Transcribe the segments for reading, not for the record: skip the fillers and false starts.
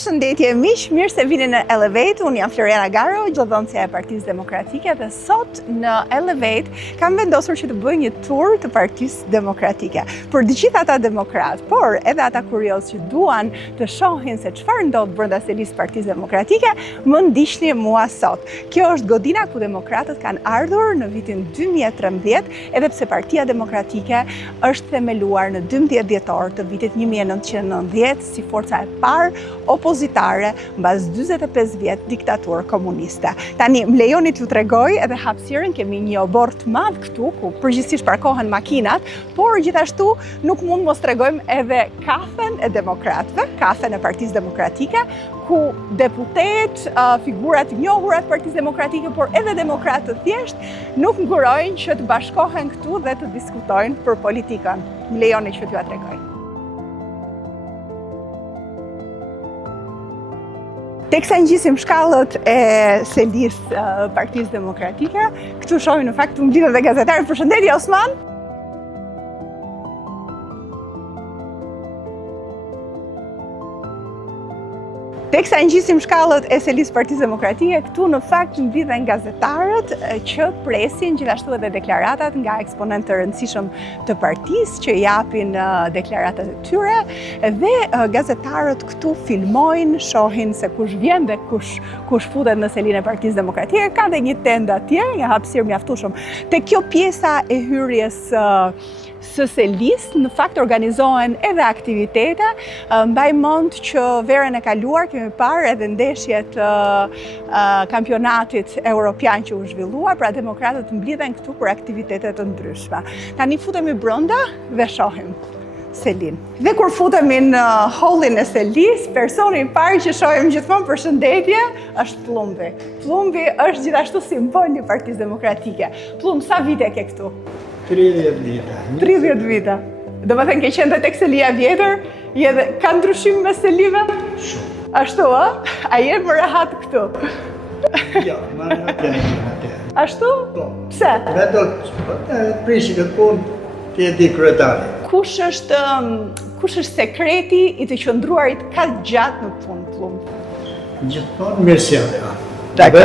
Përshëndetje miq, mirë se vini në Elevate. Unë jam Floriana Garo, zëdhënësja e Partisë Demokratike dhe sot në Elevate kam vendosur që të bëj një tur të Partisë Demokratike. Për të gjithë ata demokratë, por edhe ata kurioz që duan të shohin se çfarë ndodh brenda selisë Partisë Demokratike, më ndiqni mua sot. Kjo është godina ku demokratët kanë ardhur në vitin 2013, edhe pse Partia Demokratike është themeluar në 12 dhjetor të vitit 1990 si forca e parë opozitare mbas 45 vjet diktaturë komuniste. Tani, më lejoni t'ju tregoj edhe hapësirën, kemi një obor të madh këtu, ku përgjithsisht parkohen makinat, por gjithashtu nuk mund mos tregojmë edhe kafen e demokratëve, kafen e Partisë Demokratike, ku deputet, figurat të njohura të Partisë Demokratike, por edhe demokratë të thjesht, nuk ngurojnë që të bashkohen këtu dhe të diskutojnë për politikën. Më lejoni që t'ju tregoj. Teksa ngjisim shkallët e selisë Partisë Demokratike, këtu shohim në fakt të mblidhet dhe gazetarë. Përshëndetje Osman. Teksa ngjisim shkallët e selisë Partisë Demokratike, këtu në fakt mblidhen gazetarët që presin gjithashtu edhe deklaratat nga eksponentë të rëndësishëm të partisë që japin deklaratat e tyre, dhe gazetarët këtu filmojnë, shohin se kush vjen dhe kush futet në selinë e Partisë Demokratike. Ka dhe një tendë atje, një hapësirë mjaftueshëm. Te kjo pjesa e hyrjes së selisë, në fakt organizohen edhe aktivitete. Mbaj mend që verën e kaluar kemi parë edhe ndeshjet kampionatit europian që u zhvillua, pra demokratët mblidhen këtu për aktivitete të ndryshme. Tani futemi brenda dhe shohim selin. Dhe kur futemi në hallin e selisë, personi i parë që shohim gjithmonë, përshëndetje, është Pllumbi. Pllumbi është gjithashtu simbol i Partisë Demokratike. Pllumb, sa vite ke këtu? 30 vite. 30 vite. Do më thënë ke qenë dhe tek selia vjetër, ka ndryshim me selive? Shumë. Ashtu, a je më rehat këtu? Jo, më rehat janë atë. Ashtu? Po. Pse? Vedo prishi këtë punë, ti e di kryetari. Kush është sekreti i të qëndruarit kaq gjatë në punë, Pllumb? Gjithmonë mirësjellja. Dhe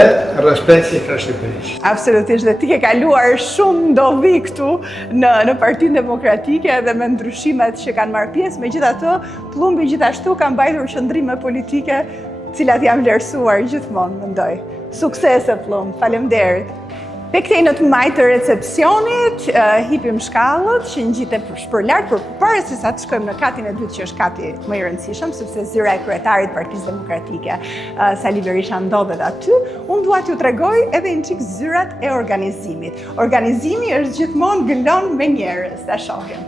respekti ka Shqipërisë. Absolutisht, dhe ti ke kaluar shumë ndodhi këtu në Partinë Demokratike dhe me ndryshimet që kanë marrë pjesë. Megjithatë, Pllumbi gjithashtu ka mbajtur qëndrime politike, të cilat janë vlerësuar gjithmonë, mendoj. Suksese Pllumb, faleminderit. Te kthej në të majtë të recepcionit, hipim shkallët që ngjitet shpërlart, por para se sa të shkojmë në katin e dytë, që është kati më i rëndësishëm, sepse zyra e kryetarit të Partisë Demokratike, Sali Berisha, ndodhet aty, unë dua t'ju tregoj edhe një çik zyrat e organizimit. Organizimi është gjithmonë gëllon me njerëz, ta shohim.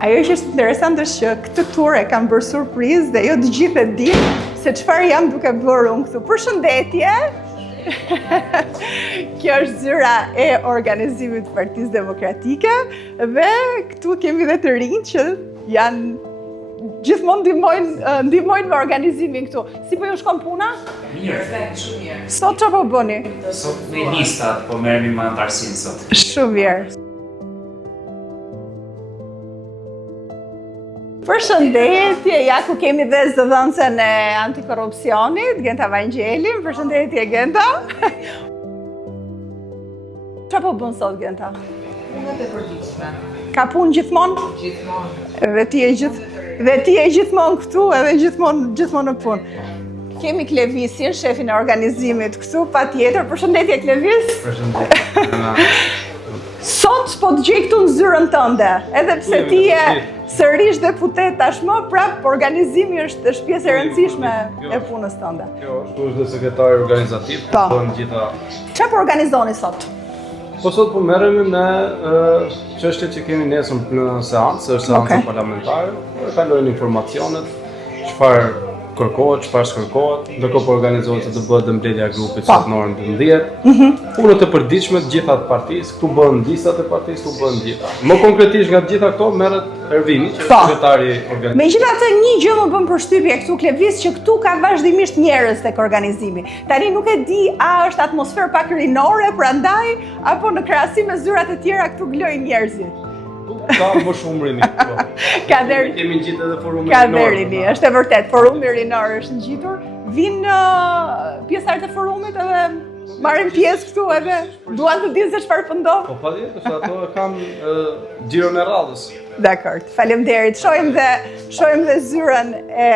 Ajo që është interesante është që këtë tur e kam bërë surprizë dhe jo të gjithë e dinë se çfarë jam duke bërë unë këtu. Përshëndetje! Kjo është zyra e organizimit të Partisë Demokratike dhe këtu kemi dhe të rinj që janë gjithmonë ndihmojnë me organizimin këtu. Si po ju shkon puna? Mirë, shumë mirë. Sot çfarë po bëni? Sot me listat, po merremi me antarësinë sot. Shumë mirë. Përshëndetje, ja ku kemi dhe zëdhënësen e antikorrupsionit, Genta Vangelin. Përshëndetje, Genta. Çfarë po bën sot, Genta? Punët e përditshme. Ka punë gjithmonë? Gjithmonë. Dhe ti je gjithmonë këtu edhe gjithmonë në punë. Kemi Klevisin, shefin e organizimit këtu, patjetër. Përshëndetje, Klevis. Përshëndetje. Sot po të gjej këtu në zyrën tënde, edhe pse ti je sërish deputet tashmë, prap organizimi është pjesë e rëndësishme e punës tënde. Kjo është dhe sekretari organizativ, Po. gjitha. Çfarë po organizoni sot? Po sot po merremi me çështjet që kemi nesër në seancë, është seanca parlamentare, po kalojnë informacionet, çfarë kërkohet, çfarë s'kërkohet, ndërkohë po organizohet se të bëhet dhe mbledhja e grupit sot në orën 12. Punët e përditshme të gjitha të partisë, këtu bëhen listat e partisë, këtu bëhen gjitha. Më konkretisht nga të gjitha këto merret Ervini, që është sekretari i organizimit. Megjithatë, një gjë më bën përshtypje këtu, Klevis, që këtu ka vazhdimisht njerëz tek organizimi. Tani nuk e di a është atmosferë pak rinore, prandaj apo në krahasim me zyrat e tjera këtu glojnë njerëzit. Nuk ka më shumë rini. Ka deri Kemi ngjitur edhe forumin Ka deri, është e vërtet, forumi rinor është ngjitur, vinë pjesëtarët e forumit edhe marrin pjesë këtu edhe duan të dinë se çfarë po ndodh. Po patjetër, se ato e kanë xhiron e radhës. Dakor, faleminderit. Shohim dhe zyrën e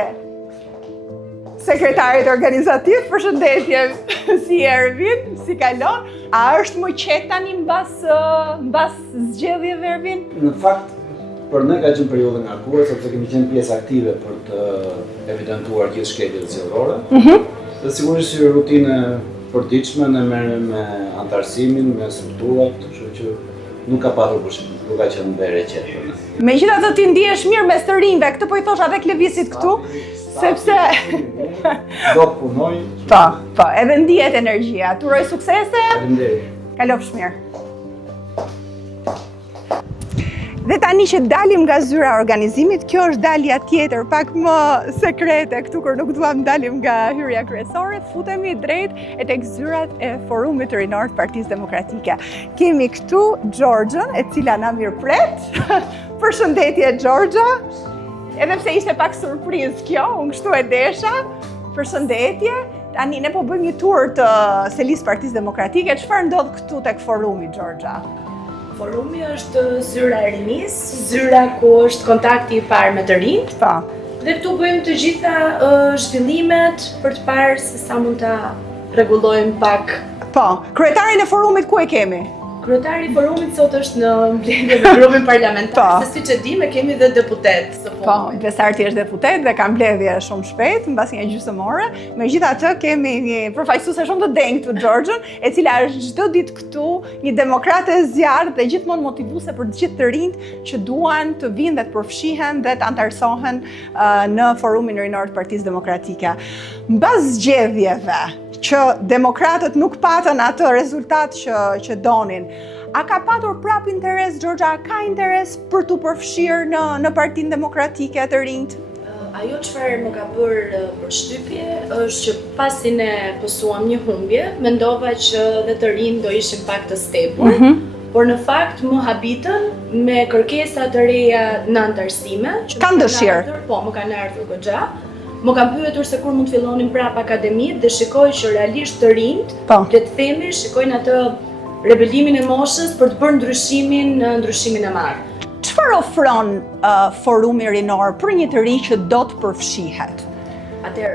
sekretarit organizativ. Përshëndetje, si Ervin, si kalon? A është më qetë tani mbas zgjedhjeve, Ervin? Në fakt, për ne ka qenë periudhë e ngarkuar, sepse kemi qenë pjesë aktive për të evidentuar gjithë shkeljet zgjedhore. Dhe sigurisht si rutinë përditshme ne merrem me antarësimin, me strukturat, kështu që nuk ka patur pushim, nuk ka qenë bere qetë për ne. Megjithatë ti ndihesh mirë mes të rinjve, këtë po i thosha edhe Klevisit këtu, sepse do të punoj. Po, edhe ndihet energjia. Turoj suksese. Faleminderit. Kalofsh mirë. Dhe tani që dalim nga zyra e organizimit, kjo është dalja tjetër, pak më sekrete këtu kur nuk duam dalim nga hyrja kryesore, futemi drejt e tek zyrat e forumit rinor të Partisë Demokratike. Kemi këtu Gjorgjën, e cila na mirëpret. Përshëndetje Gjorgja. Edhe pse ishte pak surprizë kjo, unë kështu e desha. Përshëndetje. Tani ne po bëjmë një tur të selisë Partisë Demokratike. Çfarë ndodh këtu tek forumi, Gjorgja? Forumi është zyra e rinisë, zyra ku është kontakti i parë me të rinjt. Po. Dhe këtu bëjmë të gjitha zhvillimet për të parë se sa mund ta rregullojmë pak. Po, kryetarin e forumit ku e kemi? Kryetari i forumit sot është në mbledhje me grupin parlamentar, se siç e di, ne kemi dhe deputet së Po, Besarti është deputet dhe ka mbledhje shumë shpejt, mbas një gjysmore. Megjithatë kemi një përfaqësuese shumë të denjë këtu, Gjorgjën, e cila është çdo ditë këtu, një demokrate e zjarrt dhe gjithmonë motivuese për të gjithë të rinjt që duan të vinë dhe të përfshihen dhe të antarësohen në forumin rinor të Partisë Demokratike. Mbas zgjedhjeve që demokratët nuk patën atë rezultat që donin. A ka patur prap interes, Gjorgja, ka interes për të përfshirë në Partinë Demokratike të rinjt? Ajo çfarë më ka bërë përshtypje është që pasi ne pësuam një humbje, mendova që dhe të rinjt do ishin pak të stepur, por në fakt më habitën me kërkesa të reja në antarësime. Kanë dëshirë? Po, më kanë ardhur goxha. Më kam pyetur se kur mund të fillonin prap akademitë dhe shikoj që realisht të rinjt, le të themi, shikojnë atë rebelimin e moshës për të bërë ndryshimin e madh. Çfarë ofron forumi rinor për një të rinj që do të përfshihet?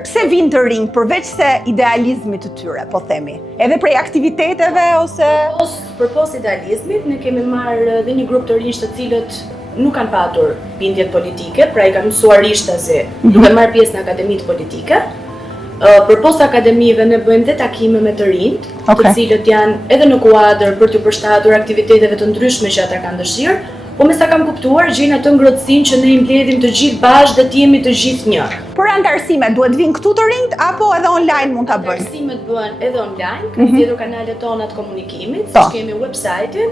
Pse vinë të rinj përveç se idealizmit të tyre, po themi? Edhe prej aktiviteteve ose Përpos idealizmit, ne kemi marrë edhe një grup të rinj të cilët nuk kanë patur bindjet politike, pra i kanë mësuar ishtazi duke marrë pjesë në akademitë politike. Përpos akademive ne bëjmë dhe takime me të rinjt, të cilët janë edhe në kuadër për të përshtatur aktiviteteve të ndryshme që ata kanë dëshirë, po me sa kam kuptuar, gjejnë atë ngrohtësinë që ne i mbledhim të gjithë bashkë dhe të jemi të gjithë një. Por antarësimet duhet vinë këtu të rinjt apo edhe online mund ta bëjnë? Antarësimet bëhen edhe online, kanë zgjedhur kanalet tona të komunikimit, siç kemi website-in,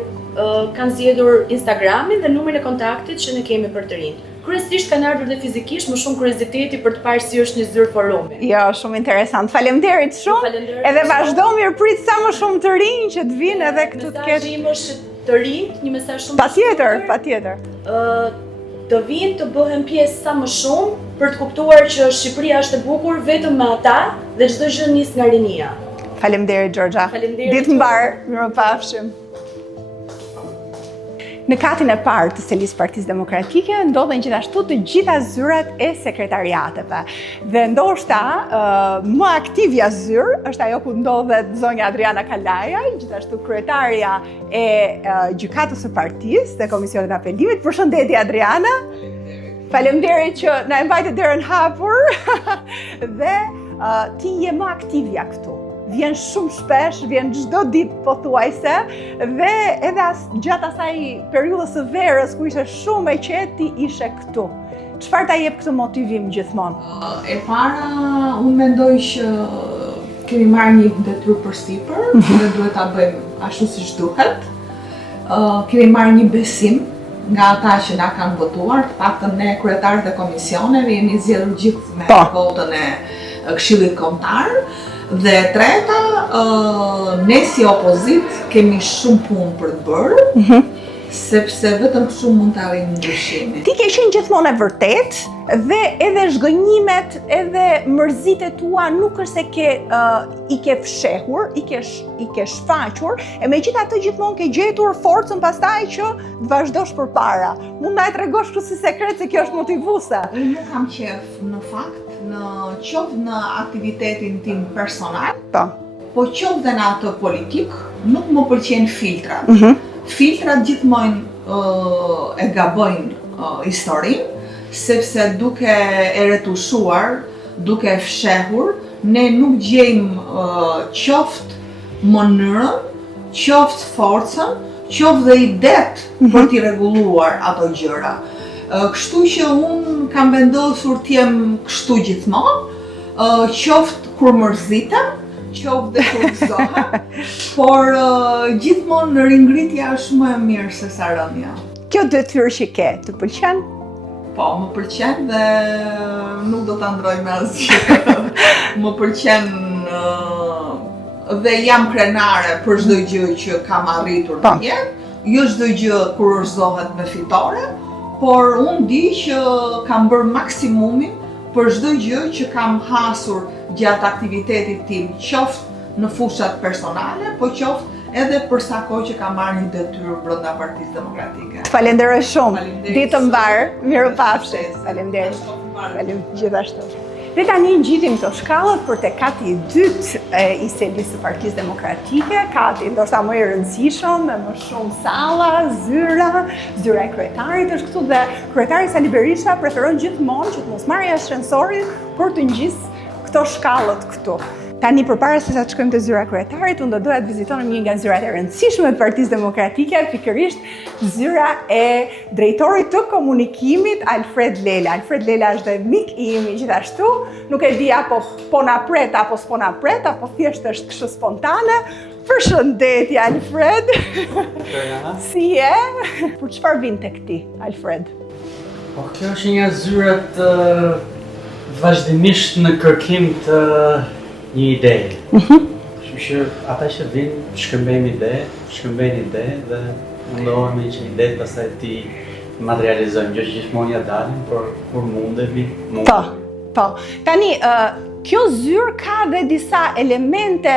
kanë zgjedhur Instagramin dhe numrin e kontaktit që ne kemi për të rinjt. Kryesisht kanë ardhur dhe fizikisht, më shumë kurioziteti për të parë si është një zyrë forumi. Jo, shumë interesant. Faleminderit shumë. Edhe vazhdo mirëprit sa më shumë të rinj që të vinë edhe këtu të ketë. Mesazhi im është të rinjt, një mesazh shumë Patjetër. Të vinë të bëhen pjesë sa më shumë për të kuptuar që Shqipëria është e bukur vetëm me ata dhe çdo gjë nis nga rinia. Faleminderit Gjorgja. Ditë mbar, mirupafshim. Në katin e parë të selisë Partisë Demokratike ndodhen gjithashtu të gjitha zyrat e sekretariateve. Dhe ndoshta më aktivja zyrë është ajo ku ndodhet zonja Adriana Kalaja, gjithashtu kryetaria e gjykatës së partisë dhe komisionit apelimit. Përshëndetje Adriana. Faleminderit që na e mbajtë derën hapur dhe ti je më aktivja këtu. Vjen shumë shpesh, vjen çdo ditë pothuajse dhe edhe gjatë asaj periudhës së verës ku ishte shumë e qetë ti ishe këtu. Çfarë ta jep këtë motivim gjithmonë? E para, unë mendoj që kemi marrë një detyrë përsipër dhe duhet ta bëjmë ashtu siç duhet. Kemi marrë një besim nga ata që na kanë votuar, të paktën ne kryetarët e komisioneve jemi zgjedhur gjithë me votën e Këshillit Kombëtar. Dhe treta, ne si opozit kemi shumë punë për të bërë sepse vetëm kështu mund të arrijmë ndryshimin. Ti ke qenë gjithmonë e vërtet dhe edhe zhgënjimet, edhe mërzitjet tua nuk është se i ke fshehur, i ke shfaqur, e megjithatë gjithmonë ke gjetur forcën pastaj që të vazhdosh përpara. Mund na e tregosh kështu si sekret se kjo është motivuese? Unë nuk kam qef në fakt, qoftë në aktivitetin tim personal, po qoftë dhe në atë politik, nuk më pëlqen filtrat. Filtrat gjithmonë e gabojnë historinë, sepse duke e retushuar, duke e fshehur, ne nuk gjejmë qoftë mënyrën, qoftë forcën, qoftë dhe idet për t'i rregulluar ato gjëra. Kështu që unë kam vendosur t'jem kështu gjithmonë, qoftë kur mërzitem, qoftë dhe kur gëzohem, por gjithmonë ringritja është më e mirë se sa rënja. Kjo detyrë që ke, të pëlqen? Po, më pëlqen dhe nuk do ta ndroj me asgjë. Më pëlqen dhe jam krenare për çdo gjë që kam arritur në jetë, jo çdo gjë kurorzohet me fitore, por unë di që kam bërë maksimumin për çdo gjë që kam hasur gjatë aktivitetit tim, qoftë në fushat personale, po qoftë edhe për sa kohë që kam marrë një detyrë brenda Partisë Demokratike. Të falenderoj shumë. Ditë të mbarë, mirëpafshim. Faleminderit. Gjithashtu. Ne tani ngjitim këto shkallët për te kati i dytë i selisë së Partisë Demokratike, kati ndoshta më i rëndësishëm, me më shumë salla, zyra e kryetarit është këtu dhe kryetari Sali Berisha preferon gjithmonë që të mos marrë ascensori për të ngjisë këto shkallët këtu. Tani përpara se sa të shkojmë te zyra e kryetarit, unë do doja të vizitonim një nga zyrat e rëndësishme të Partisë Demokratike, pikërisht zyra e drejtorit të komunikimit Alfred Lela. Alfred Lela është dhe mik i imi gjithashtu, nuk e di apo po na pret apo s'po na pret, apo thjesht është kështu spontane. Përshëndetje Alfred. Si je? Për çfarë vjen tek ti, Alfred? Po kjo është një zyrat vazhdimisht në kërkim të një ide. Kështu që ata që vinë shkëmbejmë ide dhe mundohemi që idetë pastaj ti materializojmë, që gjithmonë ja dalim, por kur mundemi. Po. Tani, kjo zyrë ka dhe disa elemente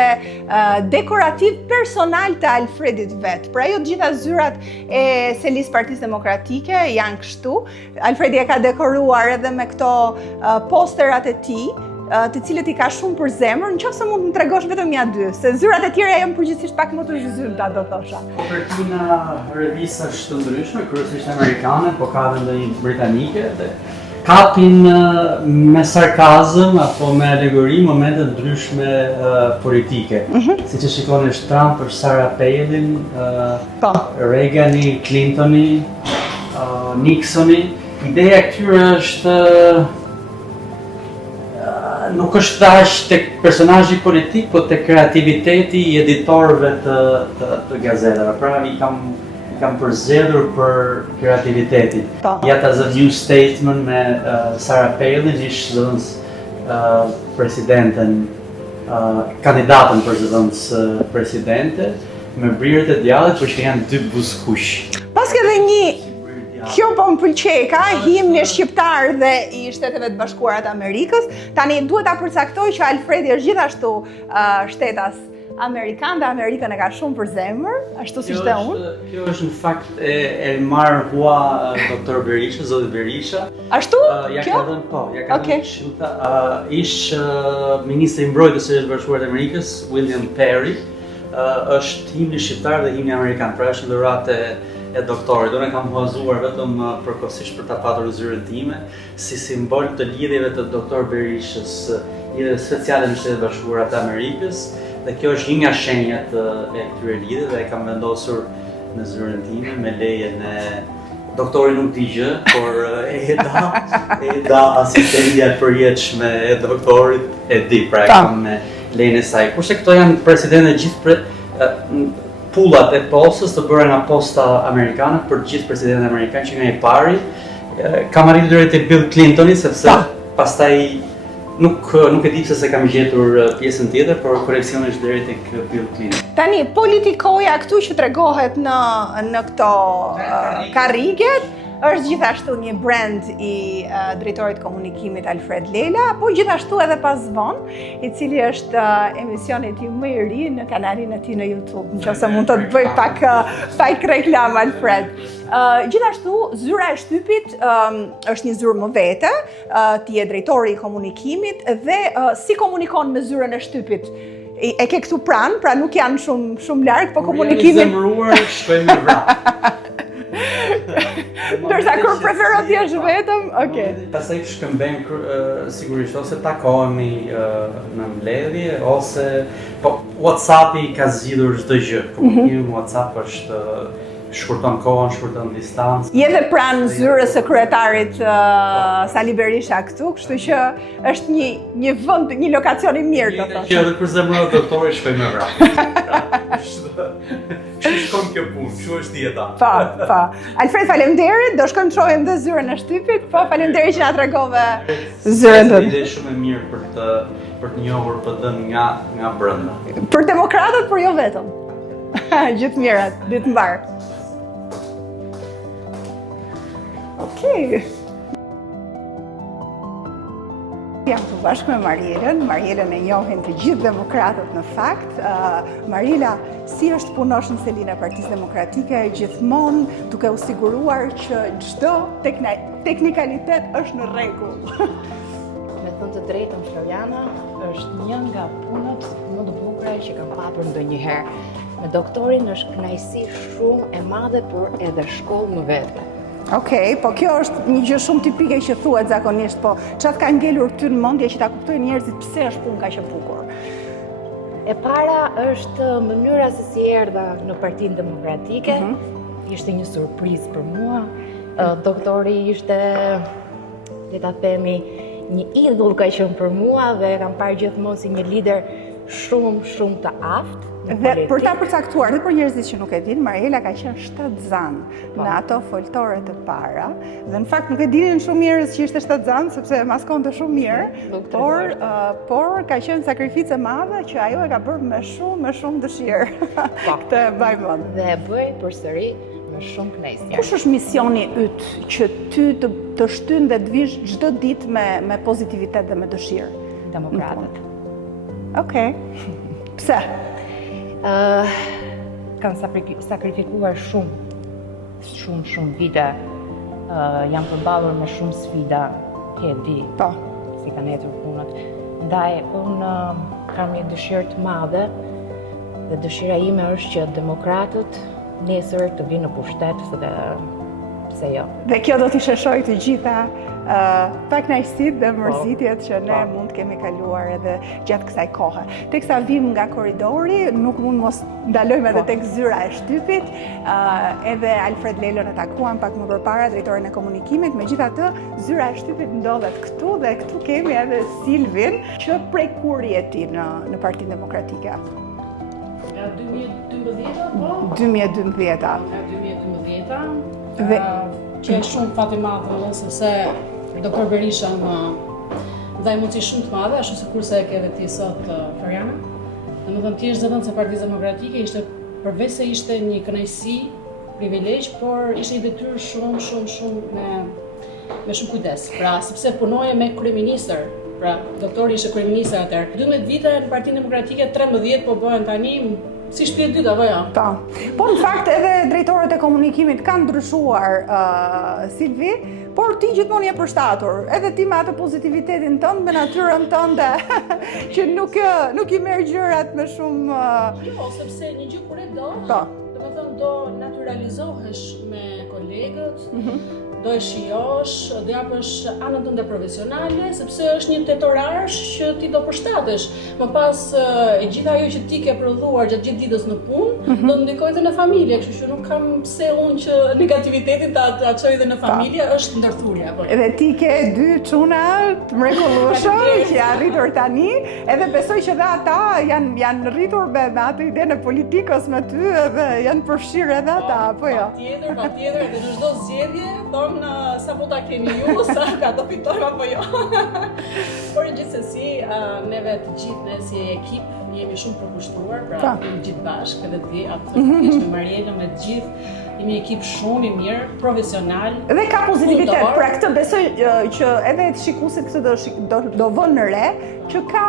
dekorativ personal të Alfredit vetë. Pra jo të gjitha zyrat e selisë Partisë Demokratike janë kështu. Alfredi e ka dekoruar edhe me këto posterat e tij, të cilët i ka shumë për zemër, nëse mund të më tregosh vetëm ja dy, se zyrat e tjera janë përgjithsisht pak më të zhzymta, do thosha. Kopertina revistash të ndryshme, kryesisht amerikane, po ka edhe ndonjë britanike dhe kapin me sarkazëm apo me alegori momente ndryshme politike. Siç e shikoni është Trump, është Sarah Palin, Reagani, Clintoni, Nixoni. Ideja këtyre është nuk është dash tek personazhi politik, po tek kreativiteti i editorëve të gazetave. Pra i kam përzgjedhur për kreativitetin. Yet as a New Statesman me Sarah Palin, ish zëdhënës presidenten, kandidatën për zëdhënës presidente, me brirët e djallit, për që janë dy buzëkush. Paske dhe një kjo po më pëlqej, ka himni shqiptar dhe i Shteteve të Bashkuara të Amerikës. Tani duhet ta përcaktoj që Alfredi është gjithashtu shtetas amerikan dhe Amerikën e ka shumë për zemër, ashtu siç dhe unë. Kjo është në fakt Elmar Hua, doktor Berisha, zoti Berisha. Ashtu? Ja ka dhënë këshillta. Ish ministri i mbrojtjes së Shtetit Bashkuar të Amerikës, William Perry, është himni shqiptar dhe himni amerikan, pra është dhuratë e doktorit. Unë e kam huazuar vetëm përkohësisht për ta patur zyrën time, si simbol të lidhjeve të doktor Berishës, lidhjeve speciale në Shtetet Bashkuara të Amerikës, dhe kjo është një nga shenjat e këtyre lidhjeve dhe e kam vendosur në zyrën time me lejen e doktori nuk di gjë, por Eda asistentja e përjetshme e doktorit e di, pra e kam me lejen e saj. Kurse këto janë presidentë gjithë pullat e postës të bëra nga posta amerikane për gjithë presidentët amerikanë, që nga i pari kam arritur deri te Bill Clintoni, sepse pastaj Nuk e di pse se kam gjetur pjesën tjetër, por koreksionesh deri tek Bill Clinton. Tani, politikoja këtu që tregohet në këto karriget, është gjithashtu një brand i drejtorit komunikimit Alfred Lela, po gjithashtu edhe pas vonë, i cili është emisioni tim më i ri në kanalin e tij në YouTube, nëse mund të bëj pak reklam Alfred. Gjithashtu, zyra e shtypit është një zyrë më vete, ti je drejtori i komunikimit dhe si komunikon me zyrën e shtypit? E ke këtu pranë, pra nuk janë shumë larg, po komunikimin... Zemëruar, shkojmë në vrap. Ndërsa kur preferon të jesh vetëm, okay. Pastaj shkëmbejmë sigurisht ose takohemi në mbledhje ose po WhatsAppi ka zgjidhur çdo gjë. Komunikimi në WhatsApp është shkurton kohën, shkurton distancën. Je dhe pranë zyrës së kryetarit Sali Berisha këtu, kështu që është një vend, një lokacion i mirë të thosh. Që edhe kur zemërohet doktori shkojmë në vrap. Shkon kjo punë, kështu është dieta. Po. Alfred, faleminderit, do shkojmë të shohim dhe zyrën e shtypit, po faleminderit që na tregove zyrën tënde. Ide shumë e mirë për të njohur PD-n nga brenda. Për demokratët, por jo vetëm. Gjithë mirat, ditë mbar. Okej. Jam të bashkë me Marielën e njohin të gjithë demokratët në fakt. Mariela, si është punosh në selin e Partisë Demokratike gjithmonë duke u siguruar që çdo teknikalitet është në rregull? Me thënë të drejtën, Floriana, është një nga punët më të bukura që kam pasur ndonjëherë. Me doktorin është kënaqësi shumë e madhe, por edhe shkollë më vete. Okej, po kjo është një gjë shumë tipike që thuhet zakonisht, po çfarë ka ngelur ty në mendje që ta kuptojnë njerëzit pse është punë kaq e bukur? E para është mënyra se si erdha në Partinë Demokratike. Ishte një surprizë për mua. Doktori ishte, le ta themi, një idhull ka qenë për mua dhe kam parë gjithmonë si një lider shumë të aftë. Dhe për ta përcaktuar, dhe për njerëzit që nuk e dinë, Mariela ka qenë shtatzan në ato foltore të para, dhe në fakt nuk e dinin shumë njerëz që ishte shtatzan, sepse maskonte shumë mirë, por ka qenë sakrificë e madhe që ajo e ka bërë me shumë dëshirë. Këtë e baj mend. Dhe e bëj përsëri me shumë kënaqësi. Kush është misioni yt që ty të shtyn dhe të vish çdo ditë me pozitivitet dhe me dëshirë? Demokratët. Okej. Pse? Kanë sakrifikuar shumë vite, janë përballur me shumë sfida, e di, si kanë ecur punët. Ndaj, unë kam një dëshirë të madhe, dhe dëshira ime është që demokratët nesër të vinë në pushtet, dhe pse jo. Dhe kjo do t'i sheshoj të gjitha pakënaqësitë dhe mërzitjet që ne mund të kemi kaluar edhe gjatë kësaj kohe. Teksa vim nga korridori, nuk mund mos ndalojmë edhe tek zyra e shtypit, edhe Alfred Lelën e takuam pak më përpara, drejtorin e komunikimit. Megjithatë, zyra e shtypit ndodhet këtu dhe këtu kemi edhe Silvin, që prej kur je ti në Partinë Demokratike? Nga 2012, po? 2012. Nga 2012. Që e shumë fat i madhe më, sepse Dr. Berisha më dhaj mundësi shumë të madhe, ashtu sikurse e ke edhe ti sot, Floriana. Domethënë ti je zëdhënës e Partisë Demokratike, ishte përveç se ishte një kënaqësi, privilegj, por ishte një detyrë shumë me shumë kujdes. Pra, sepse punoje me kryeministër, pra doktori ishte kryeministër atëherë. 12 vite në Partinë Demokratike, 13 po bëhen tani. Si shtëpi e dytë, apo jo? Po, në fakt edhe drejtorët e komunikimit kanë ndryshuar, Silvi, por ti gjithmonë je përshtatur. Edhe ti me atë pozitivitetin tënd, me natyrën tënde, që nuk i merr gjërat me shumë... Jo, sepse një gjë kur e do, domethënë do naturalizohesh me kolegët, do e shijosh, do japësh anën tënde profesionale, sepse është një tetorarsh që ti do përshtatesh. Më pas e gjitha ajo që ti ke prodhuar gjatë gjithë ditës në punë, do ndikojë edhe në familje, kështu që nuk kam pse unë që negativitetin ta çoj edhe në familje, është ndërthurje. Edhe ti ke 2 çuna të mrekullueshëm që janë rritur tani, edhe besoj që dhe ata janë rritur me atë idenë e politikës me ty edhe janë përfshirë dëshirë edhe ata, apo jo? Patjetër, dhe në çdo zgjedhje thonë sa vota keni ju, sa ka do fitojmë apo jo. Por gjithsesi, neve të gjithë ne si ekip jemi shumë përkushtuar, pra jemi gjithë bashkë, edhe ti atë me Marielën, me të gjithë, jemi ekip shumë i mirë, profesional. Dhe ka pozitivitet, pra këtë besoj që edhe të shikuesit këtë do vënë në re, që ka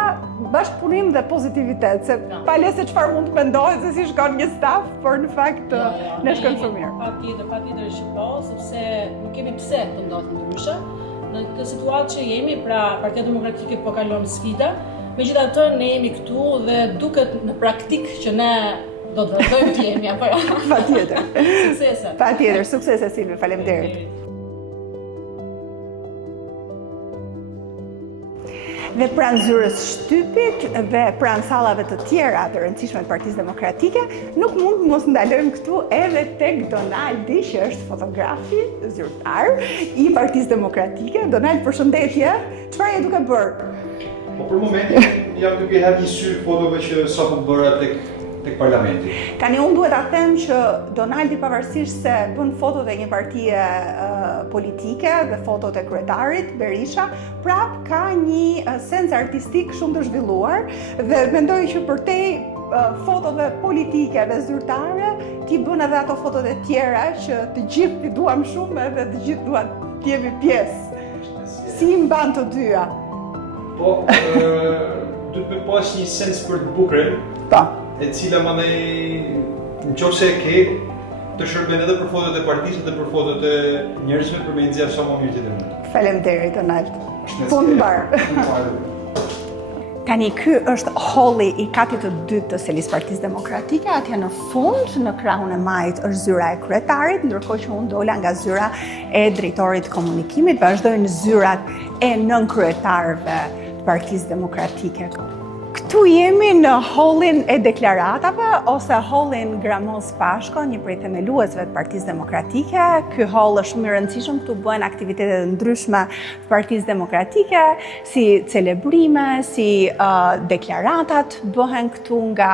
bashkëpunim dhe pozitivitet, se pale se çfarë mund të mendohet se si shkon një staf, por në fakt ne shkon shumë mirë. Patjetër që po, sepse nuk kemi pse të ndodhë ndryshe. Në këtë situatë që jemi, pra Partia Demokratike po kalon sfida, megjithatë ne jemi këtu dhe duket në praktik që ne do të vazhdojmë të jemi, apo jo? Patjetër. Suksese. Patjetër, suksese Silvi, faleminderit. Dhe pranë zyrës shtypit dhe pranë sallave të tjera të rëndësishme të Partisë Demokratike, nuk mund mos ndalojmë këtu edhe tek Donaldi, që është fotografi zyrtar i Partisë Demokratike. Donald, përshëndetje. Çfarë je duke bërë? Po për momentin jam duke hedhur një sy fotove që sapo bëra tek parlamenti. Tani unë duhet ta them që Donaldi pavarësisht se bën fotot e një partie politike dhe fotot e kryetarit Berisha, prap ka një sens artistik shumë të zhvilluar dhe mendoj që përtej fotove politike dhe zyrtare ti bën edhe ato fotot e tjera që të gjithë ti duam shumë edhe të gjithë duan të jemi pjesë. Si i mban të dyja? Po, duhet me pas një sens për të bukurën. Po. E cila mandej nëse e ke të shërben edhe për fotot e partisë dhe për fotot e njerëzve për me nxjerr sa më mirë të mund. Faleminderit Donald. Punë mbar. Tani ky është holli i katit të dytë të selisë Partisë Demokratike, atje në fund, në krahun e majt është zyra e kryetarit, ndërkohë që unë dola nga zyra e drejtorit të komunikimit, vazhdojnë zyrat e nënkryetarëve të Partisë Demokratike. Këtu jemi në hallin e deklaratave, ose hallin Gramoz Pashko, një prej themeluesve të Partisë Demokratike. Ky hall është shumë i rëndësishëm, këtu bëhen aktivitete të ndryshme të Partisë Demokratike, si celebrime, si deklaratat bëhen këtu nga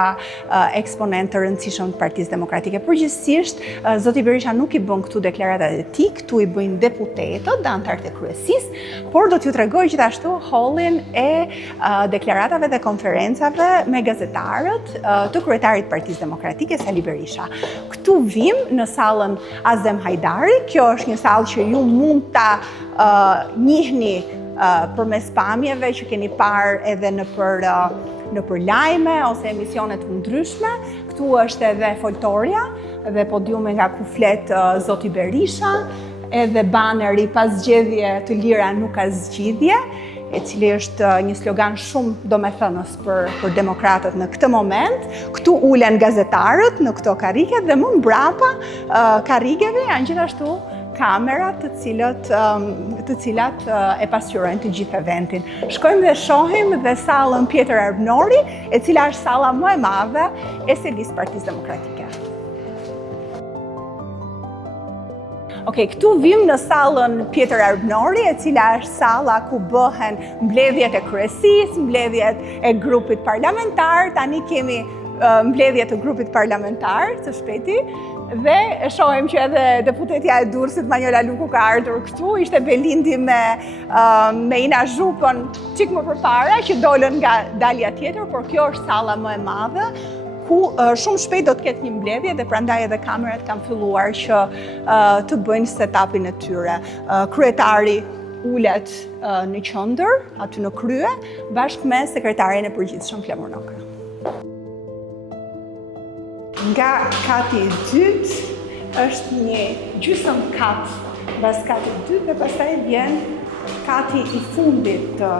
eksponentë të rëndësishëm të Partisë Demokratike. Përgjithsisht, zoti Berisha nuk i bën këtu deklaratat e tij, këtu i bëjnë deputetët dhe anëtarët e kryesisë, por do t'ju tregoj gjithashtu hallin e deklaratave dhe konferencave me gazetarët të kryetarit Partisë Demokratike Sali Berisha. Këtu vim në sallën Azem Hajdari, kjo është një sallë që ju mund ta njihni përmes pamjeve që keni parë edhe në për lajme ose emisione të ndryshme. Këtu është edhe foltoria dhe podiume nga ku flet zoti Berisha, edhe baneri pas zgjedhje të lira nuk ka zgjidhje, e cili është një slogan shumë domethënës për demokratët në këtë moment. Këtu ulen gazetarët në këto karrige dhe më mbrapa karrigeve janë gjithashtu kamerat të cilat e pasqyrojnë të gjithë eventin. Shkojmë dhe shohim dhe sallën Pjetër Arbnori, e cila është salla më e madhe e selisë Partisë Demokratike. Këtu vim në sallën Pjetër Arbnori, e cila është salla ku bëhen mbledhjet e kryesisë, mbledhjet e grupit parlamentar. Tani kemi mbledhjet e grupit parlamentar së shpejti dhe e shohim që edhe deputetja e Durrësit Manjola Luku ka ardhur këtu. Ishte Belindi me Ina Zhupën çik më përpara që dolën nga dalja tjetër, por kjo është salla më e madhe ku shumë shpejt do të ketë një mbledhje dhe prandaj edhe kamerat kanë filluar që të bëjnë setupin e tyre. Kryetari ulet në qendër, aty në krye, bashkë me sekretarin e përgjithshëm Flamur Nokra. Nga kati i dytë është një gjysmë kat mbas katit të dytë dhe pastaj vjen kati i fundit të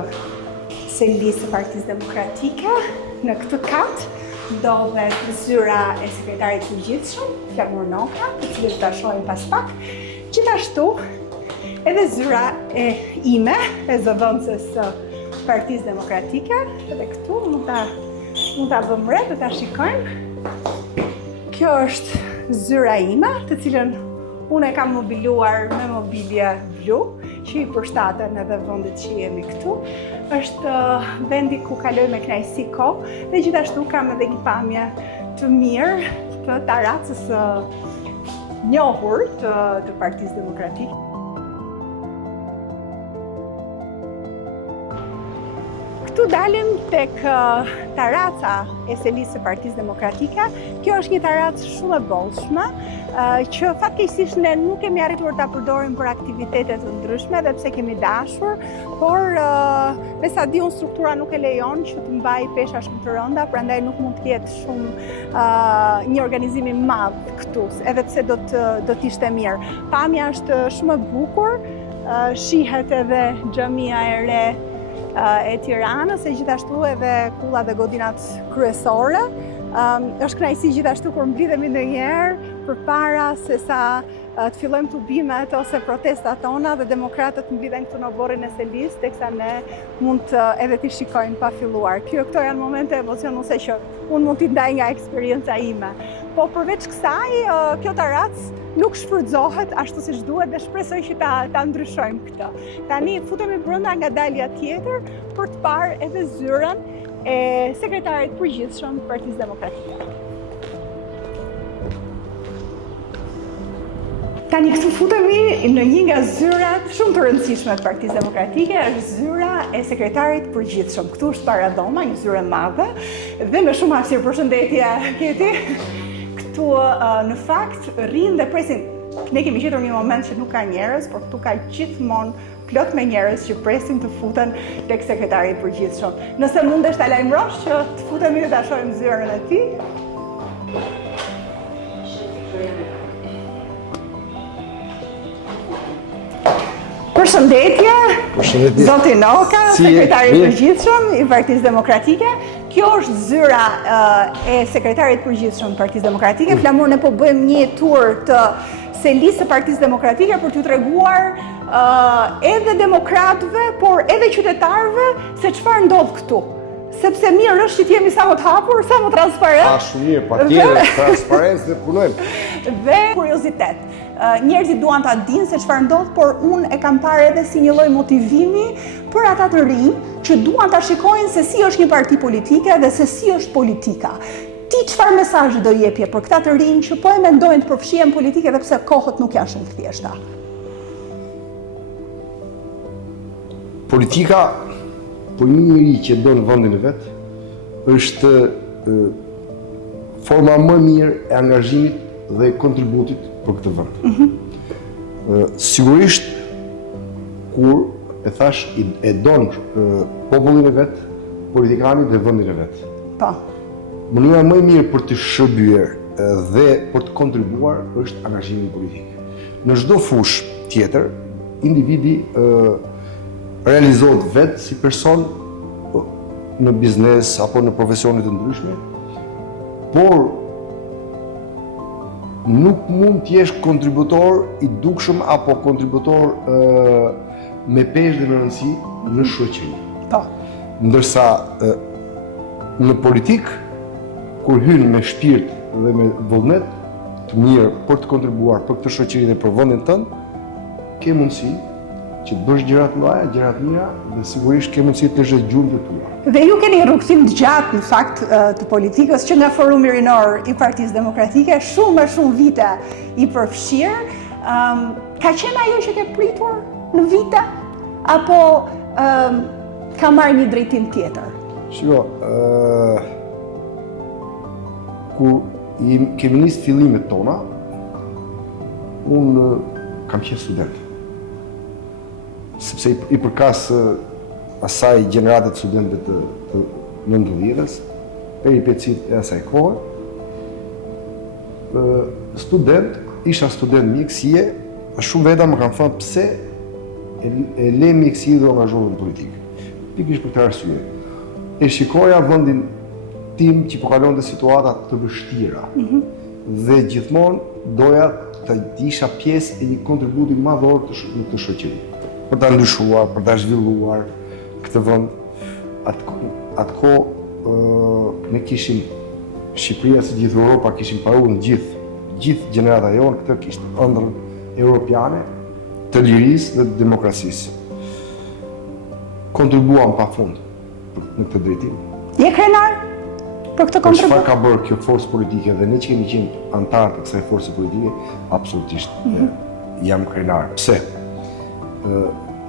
selisë së Partisë Demokratike. Në këtë kat ndodhet zyra e sekretarit të përgjithshëm, Flamur Nokra, të cilën do ta shohim pas pak. Gjithashtu edhe zyra e ime, e zëvendëses së Partisë Demokratike, edhe këtu mund ta vëmë re, do ta shikojmë. Kjo është zyra ime, të cilën unë e kam mobiluar me mobilje blu, që i përshtaten edhe vendit që jemi këtu. Është vendi ku kaloj me kënaqësi kohë dhe gjithashtu kam edhe një pamje të mirë të taracës njohur të Partisë Demokratike. Këtu dalim tek taraca e selisë së Partisë Demokratike. Kjo është një taracë shumë e bollshme, që fatkeqësisht ne nuk kemi arritur ta përdorim për aktivitete të ndryshme dhe pse kemi dashur, por me sa di unë struktura nuk e lejon që të mbaj pesha shumë të rënda, prandaj nuk mund të jetë shumë një organizim i madh këtu, edhe pse do të ishte mirë. Pamja është shumë e bukur, shihet edhe xhamia e re e Tiranës, e gjithashtu edhe kulla dhe godinat kryesore. Është kënaqësi gjithashtu kur mblidhemi ndonjëherë përpara se sa të fillojmë tubimet ose protestat tona dhe demokratët mblidhen këtu në borrin e selisë, teksa ne mund edhe t'i shikojmë pa filluar. Këto janë momente emocionuse që unë mund t'i ndaj nga eksperienca ime. Po përveç kësaj, kjo taracë nuk shfrytëzohet ashtu siç duhet dhe shpresoj që ta ndryshojmë këtë. Tani futemi brenda nga dalja tjetër për të parë edhe zyrën e sekretarit përgjithshëm të Partisë Demokratike. Tani këtu futemi në një nga zyrat shumë të rëndësishme të Partisë Demokratike, është zyra e sekretarit përgjithshëm. Këtu është para dhoma, një zyrë e madhe dhe me shumë hapësirë. Përshëndetje, Keti. Këtu në fakt rrinë dhe presin. Ne kemi gjetur një moment që nuk ka njerëz, por këtu ka gjithmonë plot me njerëz që presin të futen tek sekretari i përgjithshëm. Nëse mundesh ta lajmërosh që të futemi dhe ta shohim zyrën e tij. Përshëndetje. Zoti Noka, sekretari i përgjithshëm i Partisë Demokratike. Kjo është zyra e sekretarit përgjithshëm të Partisë Demokratike. Flamur, ne po bëjmë një tur të selisë së Partisë Demokratike për t'ju treguar edhe demokratëve, por edhe qytetarëve se çfarë ndodh këtu. Sepse mirë është që t'jemi sa më të hapur, sa më transparent. Shumë mirë, patjetër, transparencë dhe punojmë. Dhe kuriozitet. Njerëzit duan ta dinë se çfarë ndodh, por unë e kam parë edhe si një lloj motivimi për ata të rinj që duan ta shikojnë se si është një parti politike dhe se si është politika. Ti çfarë mesazhi do jepje për këta të rinj që po e mendojnë të përfshihen politike dhe pse kohët nuk janë shumë të thjeshta? Politika, për një njeri që do në vendin e vet, është forma më mirë e angazhimit dhe kontributit për këtë vend. Sigurisht, kur e thash e don popullin e vet, politikanit dhe vendin e vet. Po. Mënyra më e mirë për të shërbyer dhe për të kontribuar është angazhimi politik. Në çdo fushë tjetër, individi realizohet vetë si person në biznes apo në profesionet të ndryshme, por nuk mund të jesh kontributor i dukshëm apo kontributor me peshë dhe me rëndësi në shoqëri. Po. Ndërsa në politik, kur hyn me shpirt dhe me vullnet të mirë për të kontribuar për këtë shoqëri dhe për vendin tënd, ke mundësi që të bësh gjëra të mëdha, gjëra të mira dhe sigurisht ke mundësi të lëshësh gjurmët e tua. Dhe ju keni rrugëtim të gjatë në fakt të politikës që nga Forumi Rinor i Partisë Demokratike, shumë vite i përfshirë. Ka qenë ajo që ke pritur në vite apo ka marrë një drejtim tjetër? Shiko, kur kemi nisë fillimet tona, unë kam qenë student. Sepse i përkas asaj gjeneratet studentëve të nëntëdhjetës, peripecit e asaj kohë, isha student mjekësie, shumë veta më kanë thënë pse e le mjekësie dhe angazhohet në politikë. Pikërisht për këtë arsye. E shikoja vendin tim që po kalonte situata të vështira. Dhe gjithmonë doja të isha pjesë e një kontributi madhor në këtë shoqëri. Për ta ndryshuar, për ta zhvilluar këtë vend. Atko ne kishim Shqipëria si gjithë Europa kishim paruar në gjithë gjenerata jonë, këtë kishte ëndrrën europiane të lirisë dhe të demokracisë. Kontribuam pafund në këtë drejtim. Je krenar? për këtë kontribut? Çfarë ka bërë kjo forcë politike dhe ne që kemi qenë antarë të kësaj force politike, absolutisht jam krenar. Pse?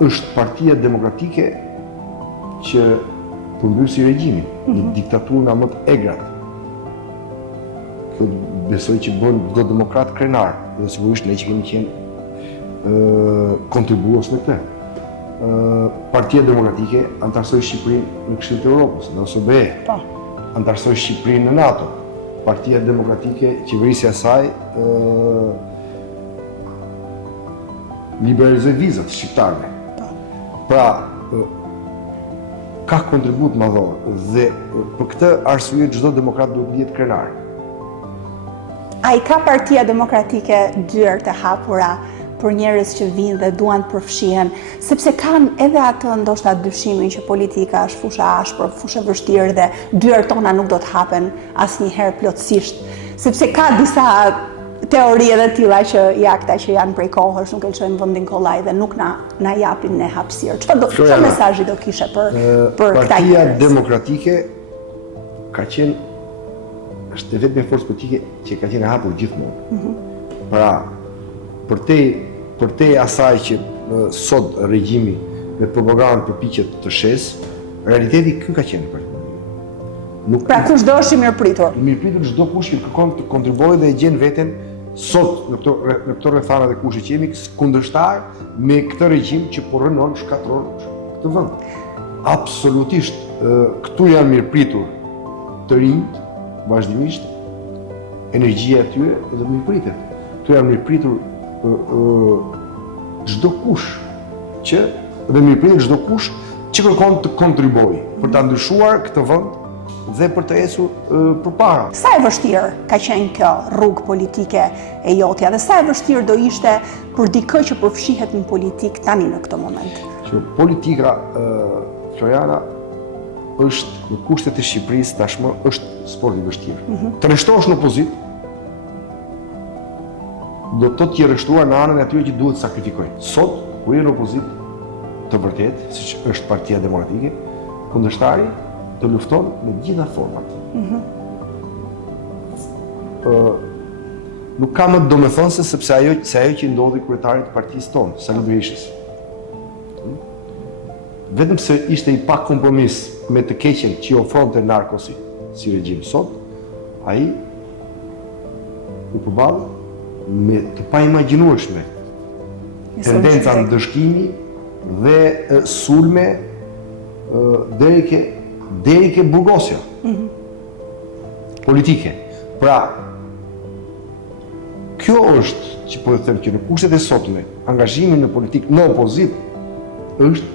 Është Partia Demokratike që përmbysi regjimin, një diktaturë nga më të egrat. Kjo besoj që bën çdo demokrat krenar, dhe sigurisht ne që kemi qenë kontribuos në këtë. Partia Demokratike antarësoi Shqipërinë në Këshillin e Evropës, në OSBE. Antarësoi Shqipërinë në NATO. Partia Demokratike, qeverisja e saj liberalizoi vizat shqiptarëve. Pra, ka kontribut madhor dhe për këtë arsye çdo demokrat duhet të jetë krenar. A i ka Partia Demokratike dyert e hapura për njerëz që vinë dhe duan të përfshihen, sepse kanë edhe atë ndoshta dyshimin që politika është fushë ashpër, fushë vështirë dhe dyert tona nuk do të hapen asnjëherë plotësisht, sepse ka disa teori edhe tilla që këta që janë prej kohësh nuk e lëshojnë vendin kollaj dhe nuk na japin ne hapësirë. Çfarë mesazhi do kishe për këta njerëz? Partia Demokratike ka qenë është e vetme forcë politike që ka qenë e hapur gjithmonë. Pra, për te asaj që sot regjimi me propagandë përpiqet të shes, realiteti kë ka qenë për. Pra kushdo është i mirëpritur. I mirëpritur çdo kush që kërkon të kontribuojë dhe e gjen veten sot në këto rrethana dhe kushte që jemi kundërshtar me këtë regjim që po rënon, shkatron këtë vend. Absolutisht këtu janë mirëpritur të rinjt, vazhdimisht, energjia e tyre dhe mirëpritet. Këtu janë mirëpritur çdo kush që kërkon të kontribuojë për ta ndryshuar këtë vend dhe për të ecur përpara. Sa e vështirë ka qenë kjo rrugë politike e jotja dhe sa e vështirë do ishte për dikë që përfshihet në politikë tani në këtë moment? Që politika, Floriana, është në kushtet e Shqipërisë tashmë është sport i vështirë. Të rreshtohesh në opozitë do të thotë që rreshtuar në anën e atyre që duhet të sakrifikojnë. Sot, kur je në opozitë të vërtet, siç është Partia Demokratike, kundërshtari të lufton në gjitha format. Nuk ka më domethënëse sepse ajo që ndodhi kryetarit të partisë tonë, Sali Berishës. Vetëm se ishte i pa kompromis me të keqen që i ofronte narkosi si regjim sot, ai u përball me të paimagjinueshme tendenca ndëshkimi dhe sulme deri ke burgosja politike. Pra, kjo është që po të them që në kushtet e sotme, angazhimi në politikë në opozitë është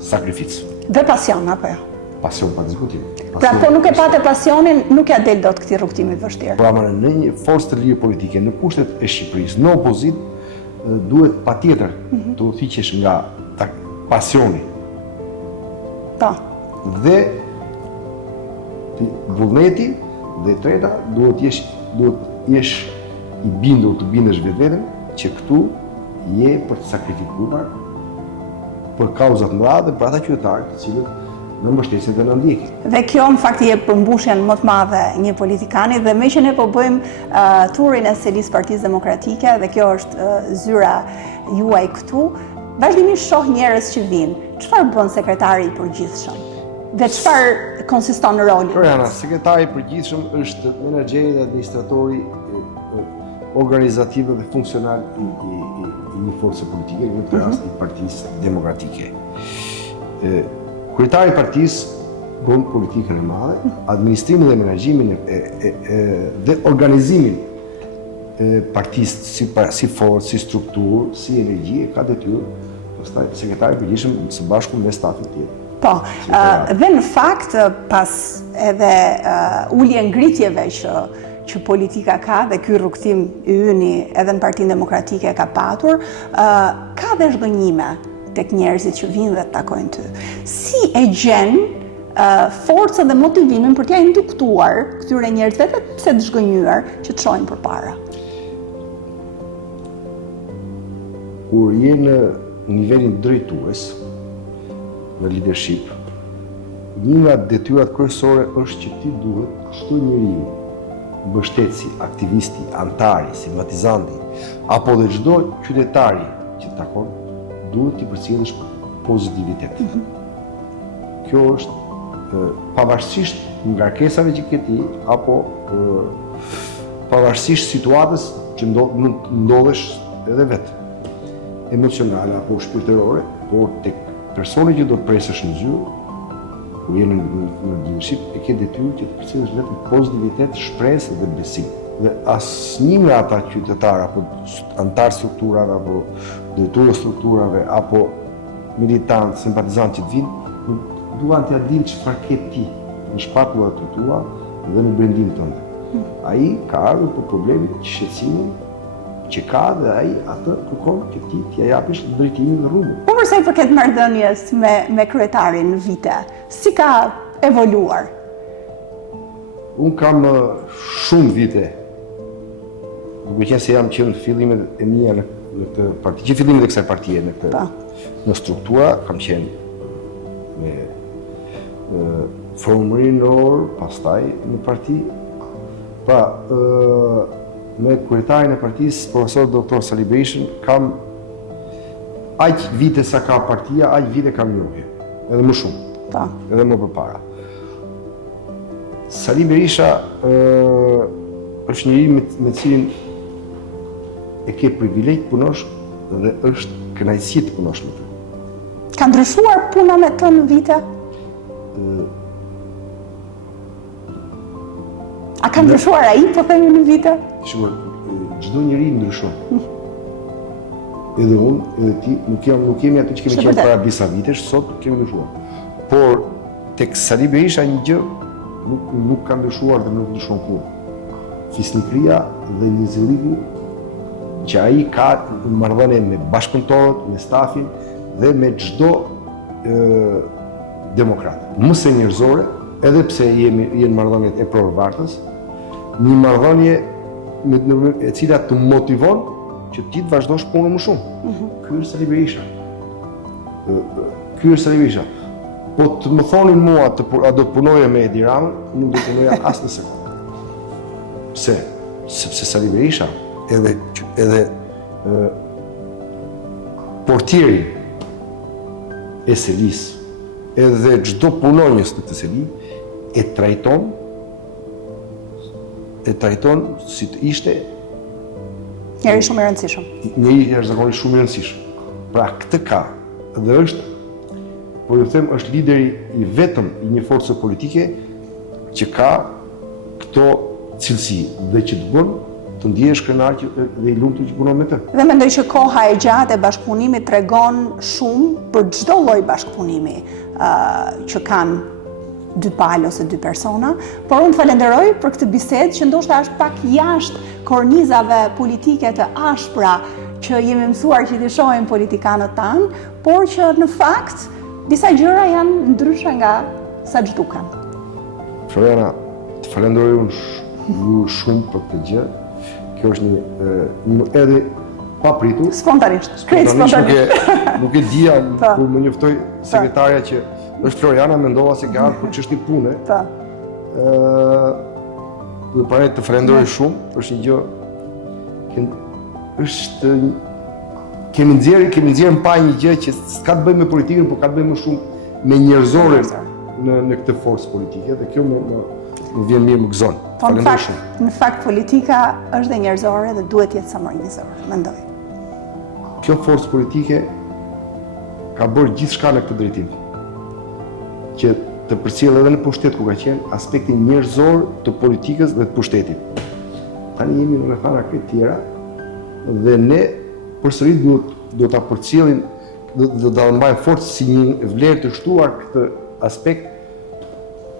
sakrificë. Dhe pasion, apo jo? Pasion pa diskutim. Pra, po nuk e pate pasionin, nuk ja del dot këtij rrugtimi vështirë. Pra, në një forcë të lirë politike, në kushtet e Shqipërisë, në opozitë, duhet patjetër të udhëhiqesh nga pasioni. Dhe vullneti dhe treta duhet jesh i bindur të bindesh vetveten që këtu je për të sakrifikuar për kauzat mëdha dhe për ata qytetarë të cilët në mbështetjen dhe në ndjekin. Dhe kjo në fakt jep përmbushjen më të madhe një politikani dhe me që ne po bëjmë turin e selisë Partisë Demokratike dhe kjo është zyra juaj këtu, vazhdimisht shoh njerëz që vinë. Çfarë bën sekretari i përgjithshëm? Dhe çfarë konsiston roli? Floriana, sekretari i përgjithshëm është menaxheri dhe administratori organizativ dhe funksional i një force politike, në këtë rast i Partisë Demokratike. Kryetari i partisë bën politikën e madhe, administrimin dhe menaxhimin dhe organizimin e partisë si forcë, si strukturë, si energji, ka detyrë pastaj sekretari i përgjithshëm së bashku me stafin tjetër. Po, dhe në fakt pas edhe ulje ngritjeve që politika ka dhe ky rrugtim i yni edhe në Partinë Demokratike ka patur, ka dhe zhgënjime tek njerëzit që vinë dhe të takojnë ty. Si e gjen forcën dhe motivimin për t'ja induktuar këtyre njerëzve dhe pse të zhgënjur që të shojnë përpara? Kur je në nivelin drejtues, në leadership, një nga detyrat kryesore është që ti duhet çdo njeriu, mbështetësi, aktivisti, antari, simpatizanti, apo dhe çdo qytetari që të takon, duhet t'i përcjellësh pozitivitet. Kjo është pavarësisht ngarkesave që ke ti, apo pavarësisht situatës që mund të ndodhesh edhe vetë, emocionale apo shpirtërore, por tek personi që do të presësh në zyrë, kur jenë në leadership, e ke detyrë që të përcjellësh vetëm pozitivitet, shpresë dhe besim. Dhe asnjë nga ata qytetarë apo antar strukturave apo drejtorë strukturave apo militantë, simpatizantë që të vinë, nuk duan t'ia dinë çfarë ke ti në shpatullat e tua dhe në brendimin tënd. Ai ka ardhur për problemin e shqetësimit që ka dhe ai atë kërkon që ti t'ia japësh drejtimin dhe rrugën. Po përsa i përket marrëdhënies me kryetarin në vite, si ka evoluar? Unë kam shumë vite, duke qenë se jam qenë në fillimet e mia në këtë parti, që fillimet e kësaj partie në struktura, kam qenë me forumërinë në orë, pastaj në parti. Pra, me kryetarin e partisë, profesor doktor Sali Berishën, kam aq vite sa ka partia, aq vite kam njohje, edhe më shumë, edhe më përpara. Sali Berisha është njëri me cilin e ke privilegj të punosh dhe është kënaqësi të punosh me të. Ka ndryshuar puna me të në vite? A ka ndryshuar ai, po themi në vite? Shikoj, çdo njeri ndryshon. Edhe unë, edhe ti, nuk jemi aty që kemi qenë para disa vitesh, sot kemi ndryshuar. Por tek Sali Berisha një gjë nuk ka ndryshuar dhe nuk ndryshon kurrë. Fisnikëria dhe nizëllimi që ai ka në marrëdhënie me bashkëpunëtorët, me stafin dhe me çdo demokrat. Më së njerëzore, edhe pse jenë marrëdhëniet e prorvartës, një marrëdhënie e cila të motivon që ti të vazhdosh punën më shumë. Ky është Sali Berisha. Ky është Sali Berisha. Po të më thonin mua a do të punoje me Edi Ramën, nuk do të punoja as në sekondë. Pse? Sepse Sali Berisha edhe portieri e selis, edhe çdo punonjës të këtë seli e trajton si të ishte njëri shumë i rëndësishëm. Njëri jashtëzakonisht shumë i rëndësishëm. Pra këtë ka dhe është, po ju them, është lideri i vetëm i një force politike që ka këto cilësi dhe që të bën të ndihesh kënaq dhe i lumtur që punon me të. Dhe mendoj që koha e gjatë e bashkëpunimit tregon shumë për çdo lloj bashkëpunimi që kanë dy palë ose dy persona, por unë falenderoj për këtë bisedë që ndoshta është pak jashtë kornizave politike të ashpra që jemi mësuar që t'i shohim politikanët tanë, por që në fakt disa gjëra janë ndryshe nga sa që duken. Floriana, të falenderoj unë shumë për këtë gjë. Kjo është një edhe papritur. Spontanisht, krejt spontanisht. Nuk e dija kur më njoftoi sekretarja që është Floriana, mendova se ka ardhur për çështje pune. Dhe para të falenderoj shumë, është një gjë është kemi nxjerrë pa një gjë që s'ka të bëjë me politikën, por ka të bëjë më shumë me njerëzore në këtë forcë politike dhe kjo më vjen mirë, më gëzon. Falenderoj shumë. Në fakt politika është dhe njerëzore dhe duhet jetë sa më njerëzore, mendoj. Kjo forcë politike ka bërë gjithçka në këtë drejtim. Që të përcjellë edhe në pushtet ku ka qenë aspektin njerëzor të politikës dhe të pushtetit. Tani jemi në rrethana të tjera dhe ne përsëri do ta përcjellim, do ta mbajmë fort si një vlerë të shtuar këtë aspekt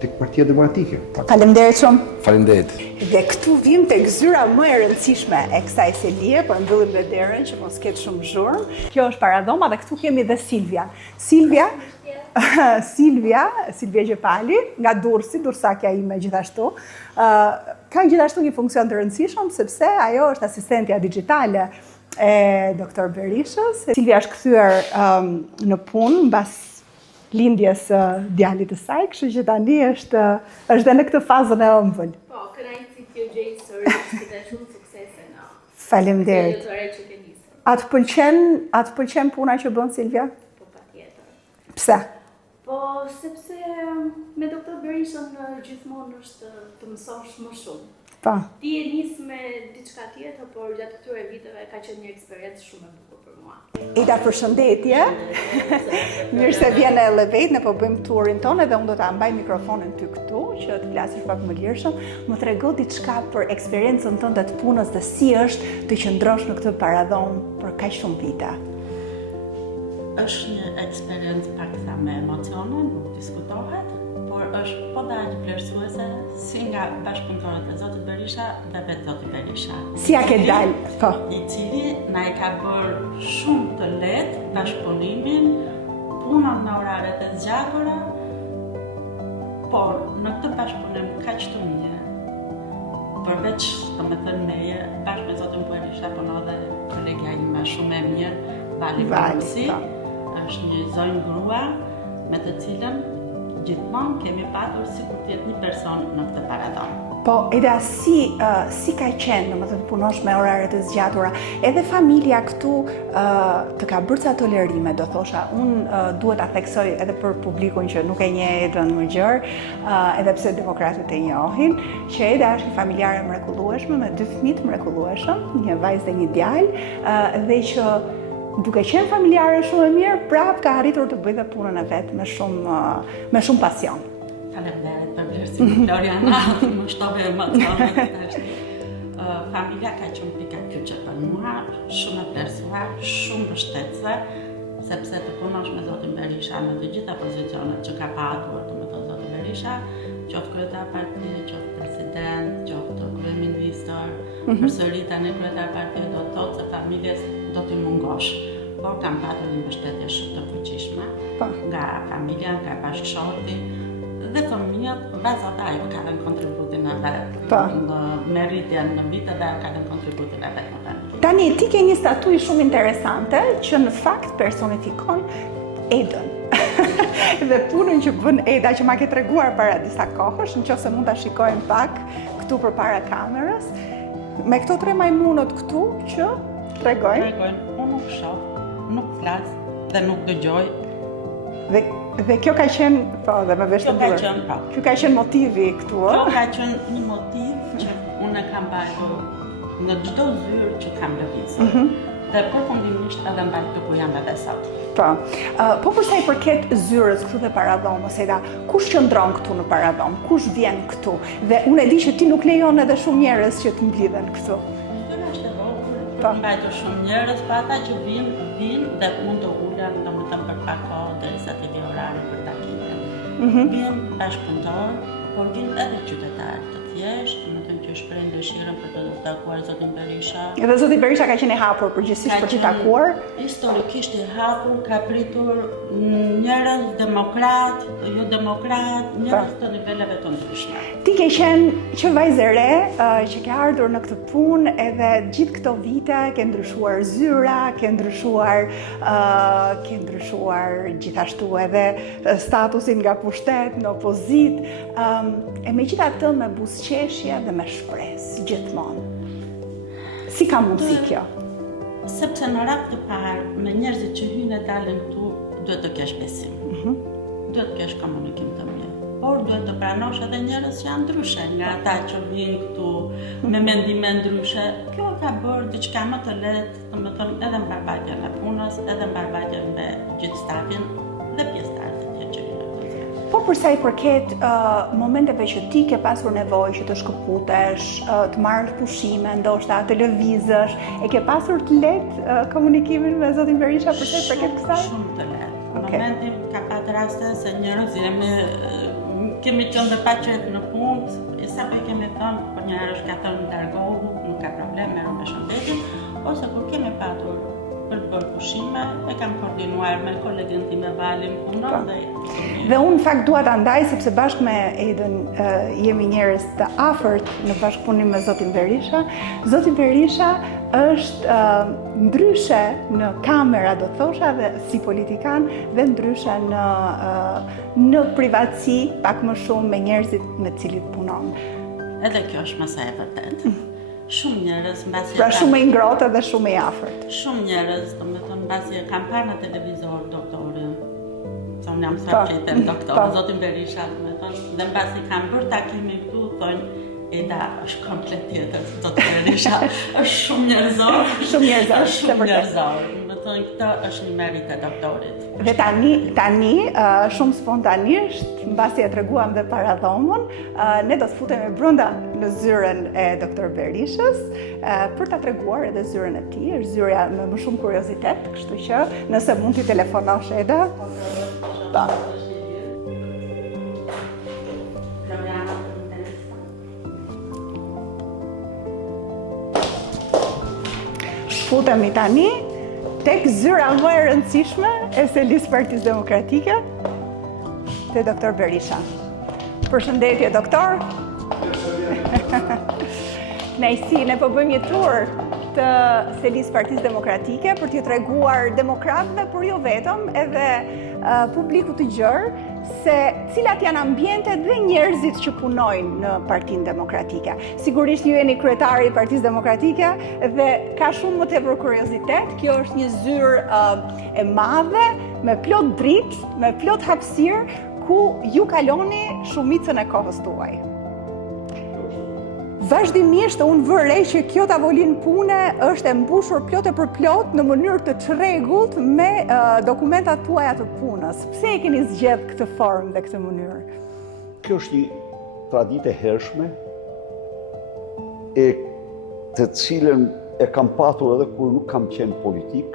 tek Partia Demokratike. Faleminderit shumë. Faleminderit. Dhe këtu vim tek zyra më e rëndësishme e kësaj selie, por mbyllim dhe derën që mos ketë shumë zhurmë. Kjo është Paradoma dhe këtu kemi dhe Silvia. Silvia Gjepali, nga Dursakja ime gjithashtu, ka gjithashtu një funksion të rëndësishëm, sepse ajo është asistentja digjitale e Dr. Berishës. Silvia është kthyer në punë mbas lindjes djalit të saj, kështu që tani është dhe në këtë fazën e ëmbël. Po, kënaqësi t'ju gjej sërish dhe shumë suksese në. Faleminderit. Të re që ke nisur. Atë pëlqen puna që bën Silvia? Po, patjetër. Pse? Po, sepse me doktor Berishën gjithmonë është të mësosh më shumë. Pa. Ti e nis me diçka tjetër, por gjatë këtyre viteve ka qenë një eksperiencë shumë e bukur për mua. Ida, përshëndetje. Mirë se vjen në Elevate, ne po bëjmë turin tonë dhe unë do ta mbaj mikrofonin ty këtu, që të flasësh pak më lirshëm, më trego diçka për eksperiencën tënde të punës dhe si është të qëndrosh në këtë paradhon për kaq shumë vite. Është një eksperiencë paksa me emocione, nuk diskutohet, por është po da aq vlerësuese si nga bashkëpunëtorët e Zotit Berisha dhe vetë Zoti Berisha. Si ja ke dalë? Po. I cili na e ka bërë shumë të lehtë bashkëpunimin, punën në oraret e zgjatura, por në këtë bashkëpunim kaq të mirë, përveç domethënë meje, bashkë me Zotin Berisha punon dhe kolegja ime shumë e mirë, Vali Bamsi, është një zonjë grua me të cilën gjithmonë kemi patur sikur të jetë një person në këtë paradhon. Po, edhe si ka qenë, domethënë punosh me oraret e zgjatura, edhe familja këtu të ka bërë ca tolerime, do thosha. Unë duhet ta theksoj edhe për publikun që nuk e njeh Edën më gjerë, edhe pse demokratët e njohin, që Eda është një familjare mrekullueshme me 2 fëmijë të mrekullueshëm, një vajzë dhe një djalë, dhe që duke qenë familjare shumë e mirë, prap ka arritur të bëjë dhe punën e vet me shumë pasion. Faleminderit për vlerësimin Floriana, më shtove emocionet tash. Familja ka qenë pika kyçe për mua, shumë e vlerësuar, shumë mbështetëse, sepse të punosh me Zotin Berisha në të gjitha pozicionet që ka patur, domethënë Zoti Berisha, qoftë kryetar partie, qoftë president, qoftë kryeministër, përsëri tani kryetar partie do të thotë se familjes do t'i mungosh. Por kam patur një mbështetje shumë të fuqishme nga familja, nga bashkëshorti dhe fëmijët, vajzat ajo ka dhënë kontributin e vet në merritjen në vite dhe ka dhënë kontributin e vet në familje. Tani ti ke një statuj shumë interesante që në fakt personifikon Edën. Dhe punën që bën Eda, që ma ke treguar para disa kohësh, nëse mund ta shikojmë pak këtu përpara kamerës, me këto 3 majmunët këtu që tregojnë. Unë nuk shoh, nuk flas dhe nuk dëgjoj. Dhe kjo ka qenë, po, dhe me vesh të duar. Kjo ka qenë motivi këtu, ë? Kjo ka qenë një motiv që unë e kam mbajtur në çdo zyrë që kam lëvizur. Dhe përfundimisht edhe mbaj këtu ku jam edhe sot. Po për sa i përket zyrës këtu dhe paradhomës, Eda, kush qëndron këtu në paradhom? Kush vjen këtu? Dhe unë e di që ti nuk lejon edhe shumë njerëz që të mblidhen këtu. Mbajtur shumë njerëz, pa ata që vinë dhe mund të ulen, domethënë për pak kohë derisa të vi orari për takimin. Vinë bashkëpunëtor, por vinë edhe qytetarë të thjeshtë, domethënë që shprehin dëshirën për të takuar Zotin Berisha. Edhe Zoti Berisha ka qenë i hapur përgjithsisht për të takuar. Historikisht i hapur, ka pritur njerëz demokrat, jo demokrat, njerëz të niveleve të ndryshme. Ti ke qenë që vajzë e re që ke ardhur në këtë punë edhe gjithë këto vite ke ndryshuar zyra, ke ndryshuar gjithashtu edhe statusin nga pushtet në opozit, e megjithatë me buzëqeshje dhe me shpresë gjithmonë. Si ka mundësi kjo? Sepse në radhë të parë me njerëzit që hyjnë e dalin këtu duhet të kesh besim. Duhet të kesh komunikim të mirë. Por duhet të pranosh edhe njerëz që janë ndryshe nga ata që vinë këtu me mendime ndryshe. Kjo ka bërë diçka më të lehtë, domethënë edhe mbarvajtjen e punës, edhe mbarvajtjen me gjithë stafin dhe pjesëtarët e tjerë që vinë këtu. Po për sa i përket momenteve që ti ke pasur nevojë që të shkëputesh, të marrësh pushime, ndoshta të lëvizësh, e ke pasur të lehtë komunikimin me Zotin Berisha për sa i përket kësaj? Shumë të lehtë. Në momentin ka patur raste se njerëz kemi qenë dhe pa qetë në punë, sa për kemi thënë, për një herë ka thënë largohu, nuk ka problem, merru me shëndetin, ose kur kemi patur për të bërë pushime, e kam koordinuar me kolegën time Valin punën dhe unë në fakt dua ta ndaj sepse bashkë me Edën jemi njerëz të afërt në bashkëpunim me Zotin Berisha. Zoti Berisha është ndryshe në kamera, do thosha, dhe si politikan, dhe ndryshe në privatësi, pak më shumë me njerëzit me cilit punon. Edhe kjo është masa e vërtet. Shumë njerëz mbasi pra shumë e ngrohtë dhe shumë e afërt. Shumë njerëz, domethënë mbasi e kanë parë në televizor doktorin. Sa unë jam sa që i them doktor, zotin Berisha, domethënë, dhe mbasi kanë bërë takimin këtu, thonë Eda është komplet tjetër, zotin Berisha, është shumë njerëzor. Shumë njerëzor, shumë njerëzor. Domethënë, këtë është një merit e doktorit. Dhe tani, shumë spontanisht, mbasi e treguam dhe para dhomën, ne do të futemi brenda në zyrën e doktor Berishës për ta treguar edhe zyrën e tij, është zyrja me më shumë kuriozitet, kështu që nëse mund t'i telefonosh Eda. Futemi tani tek zyra më e rëndësishme e selisë Partisë Demokratike, te doktor Berisha. Përshëndetje, doktor. Kënaqësi, ne po bëjmë një tur të selisë Partisë Demokratike për t'ju treguar demokratëve, por jo vetëm, edhe publiku të gjerë, se cilat janë ambientet dhe njerëzit që punojnë në Partinë Demokratike. Sigurisht ju jeni kryetari i Partisë Demokratike dhe ka shumë më tepër kuriozitet. Kjo është një zyrë e madhe, me plot dritë, me plot hapësirë, ku ju kaloni shumicën e kohës tuaj. Vazhdimisht unë vëre që kjo tavolinë pune është e mbushur plot e për plot në mënyrë të çrregullt me dokumentat tuaja të punës. Pse e keni zgjedhur këtë formë dhe këtë mënyrë? Kjo është një traditë e hershme e të cilën e kam patur edhe kur nuk kam qenë politik.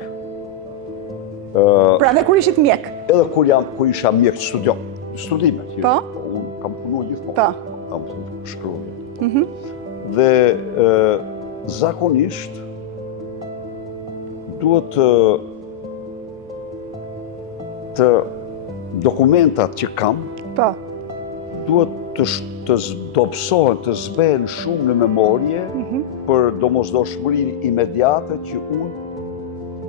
Pra edhe kur ishit mjek? Edhe kur isha mjek studimet. Po? Unë kam punuar gjithmonë. Po. Kam shkruar. Dhe zakonisht duhet të dokumentat që kam duhet të dobësohen, të zbehen shumë në memorje për domosdoshmërinë imediate që unë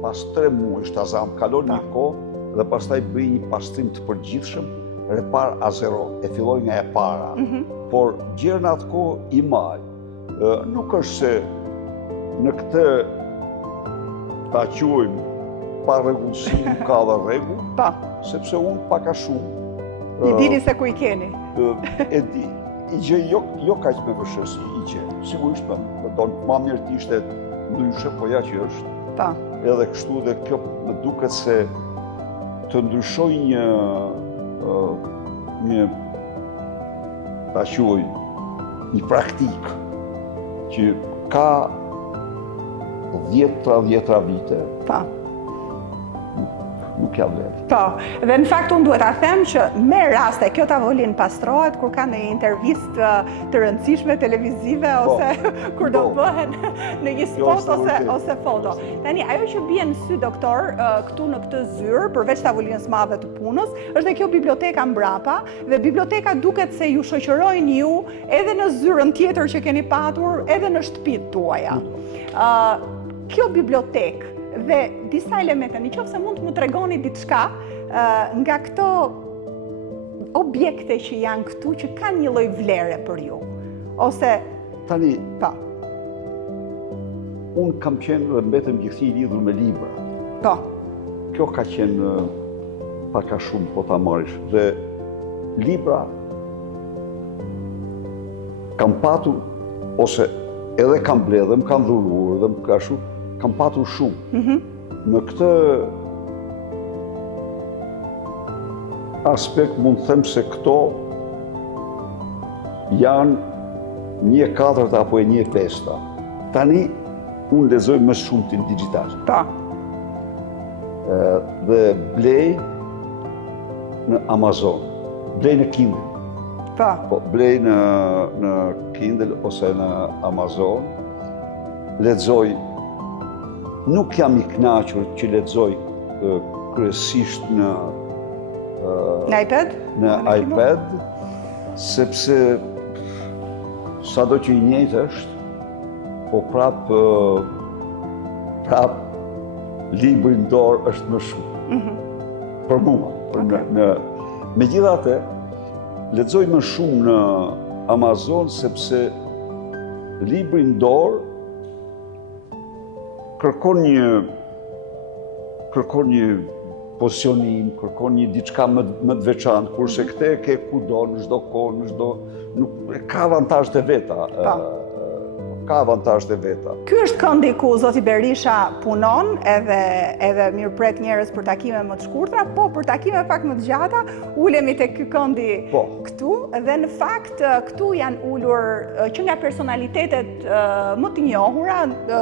pas 3 muaj shtazam kalon një kohë dhe pastaj bëj një pastrim të përgjithshëm repar a zero, e filloj nga e para. Por gjerë në atë kohë i maj, nuk është se në këtë ta quajmë pa rregullsi nuk ka dhe rregull, sepse unë paka shumë. I dini se ku i keni? E di. I gjë jo kaq me vështirësi, i gjë. Sigurisht më don më mirë të ishte ndryshe, po ja që është. Edhe kështu dhe kjo më duket se të ndryshoj një ta quaj një praktikë që ka 10 vite. Nuk jam vetë. Po, dhe në fakt unë duhet ta them që me raste kjo tavolinë pastrohet kur ka ndonjë intervistë të rëndësishme televizive ose kur do bëhen në një spot ose foto. Tani ajo që bie në sy doktor këtu në këtë zyrë, përveç tavolinës madhe të punës, është dhe kjo biblioteka mbrapa dhe biblioteka duket se ju shoqërojnë ju edhe në zyrën tjetër që keni patur, edhe në shtëpitë tuaja. Kjo bibliotekë dhe disa elemente, në qoftë se mund të më tregoni diçka nga këto objekte që janë këtu që kanë një lloj vlere për ju. Ose tani unë kam qenë dhe mbetëm gjithësi i lidhur me libra. Po. Kjo ka qenë paka shumë po ta marrish dhe libra kam patur ose edhe kam bledhë dhe më kam dhuruar dhe më kashu kam patur shumë. Në këtë aspekt mund të them se këto janë 1/4 apo 1/5. Tani unë lexoj më shumë të digital. Dhe blej në Amazon, blej në Kindle. Blej në Kindle ose në Amazon, lexoj. Nuk jam i kënaqur që lexoj kryesisht në iPad, sepse sado që i njëjtë është, po prapë prap libri në dorë është më shumë. Për mua. Megjithatë, lexoj më shumë në Amazon sepse libri në dorë kërkon një pozicionim, kërkon një diçka më të veçantë, kurse këte ke kudo, në çdo kohë, ka avantazhet e veta. Ka avantazhet e veta. Ky është këndi ku zoti Berisha punon edhe mirëpret njerëz për takime më të shkurtra, po për takime pak më të gjata, ulemi tek ky këndi këtu dhe në fakt këtu janë ulur që nga personalitetet më të njohura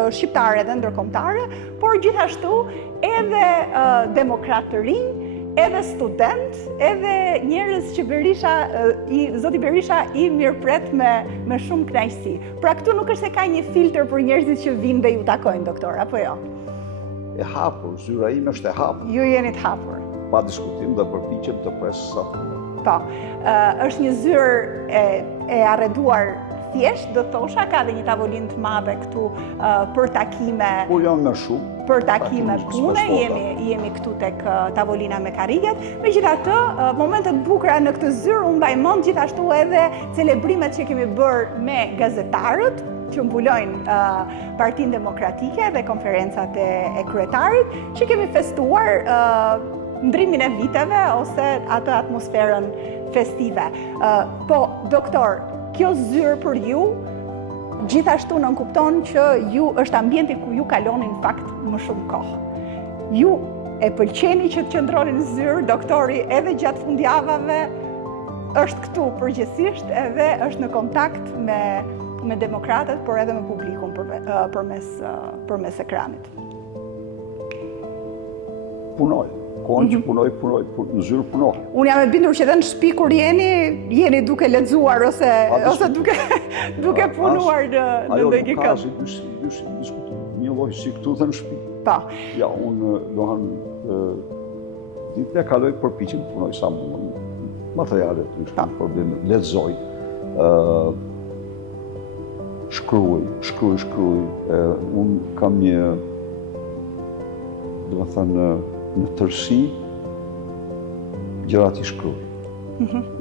shqiptare dhe ndërkombëtare, por gjithashtu edhe demokratë të rinj, edhe student, edhe njerëz që zoti Berisha i mirëpret me shumë kënaqësi. Pra këtu nuk është se ka një filtr për njerëzit që vinë dhe ju takojnë, doktor, apo jo? E hapur, zyra ime është e hapur. Ju jeni të hapur. Pa diskutim dhe përpiqem të pres sa të më. Po, është një zyrë e arreduar thjesht, do thosha, ka dhe një tavolinë të madhe këtu për takime. Po janë më shumë. Për takime pune, jemi këtu tek tavolina me karriget. Megjithatë, momentet bukura në këtë zyrë, unë mbaj mend gjithashtu edhe celebrimet që kemi bërë me gazetarët, që mbulojnë Partinë Demokratike dhe konferencat e kryetarit, që kemi festuar ndrimin e viteve ose atë atmosferën festive. Po, doktor, kjo zyrë për ju, gjithashtu nënkupton që ju është ambienti ku ju kaloni në fakt më shumë kohë. Ju e pëlqeni që të qëndroni në zyrë, doktori edhe gjatë fundjavave është këtu përgjithsisht edhe është në kontakt me demokratët, por edhe me publikun përmes ekranit. Punoj. Kohën që punoj, në zyrë punoj. Unë jam e bindur që edhe në shtëpi kur jeni duke lexuar ose duke punuar në ndonjë kënd. Ajo nuk ka diskutim, një lloj si këtu dhe në shtëpi. Po. Ja, unë ditën e kaloj përpiqem të punoj sa mund, materiale të shkruaj probleme, lexoj, shkruaj. Unë kam një, do të thënë, në tërësi, gjërat i shkruaj.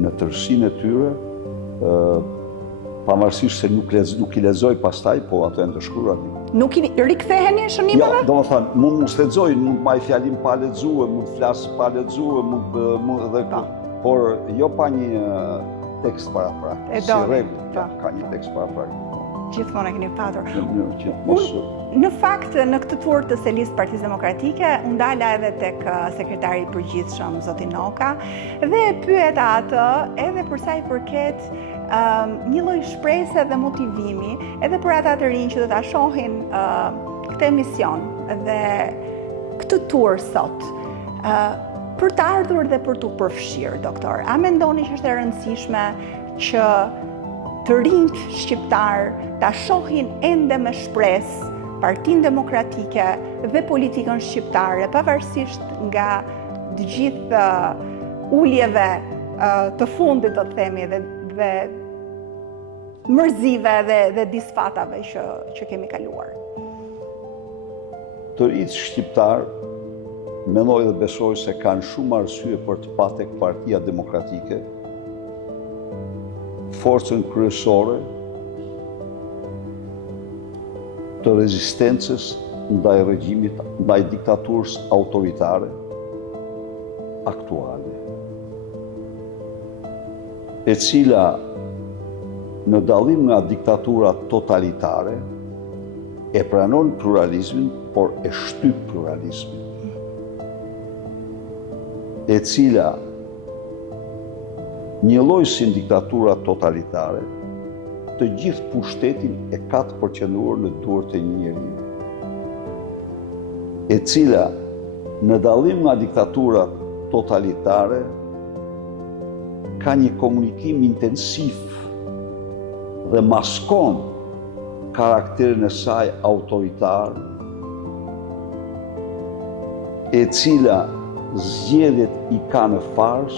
Në tërësinë e tyre, pavarësisht se nuk i lexoj pastaj, po ato janë të shkruara. Nuk i riktheheni shënimeve? Jo, domethënë, mund mos lexoj, mund maj fjalim pa lexuar, mund flas pa lexuar, por jo pa një tekst paraprak. Si rregull, ka një tekst paraprak. Gjithmonë e keni patur. Në fakt, në këtë turë të selisë Partisë Demokratike, unë dala edhe tek sekretari i përgjithshëm, zoti Noka, dhe pyeta atë edhe për sa i përket një lloj shpresë dhe motivimi, edhe për ata të rinj që do ta shohin këtë emision dhe këtë turë sot. Për të ardhur dhe për t'u përfshirë, doktor, a mendoni që është e rëndësishme që të rinjt shqiptar ta shohin ende me shpresë Partinë Demokratike dhe politikën shqiptare, pavarësisht nga të gjithë uljeve të fundit, do të themi, dhe mërzive dhe disfatave që kemi kaluar? Të rinjt shqiptar, mendoj dhe besoj se kanë shumë arsye për të pa tek Partia Demokratike forcën kryesore të rezistencës ndaj regjimit, ndaj diktaturës autoritare aktuale, e cila në dallim nga diktaturat totalitare e pranon pluralizmin, por e shtyp pluralizmin, e cila një lloj si në diktaturat totalitare, të gjithë pushtetin e ka të përqendruar në duart e një njeriu, e cila në dallim nga diktaturat totalitare ka një komunikim intensiv dhe maskon karakterin e saj autoritar, e cila zgjedhjet i ka në fars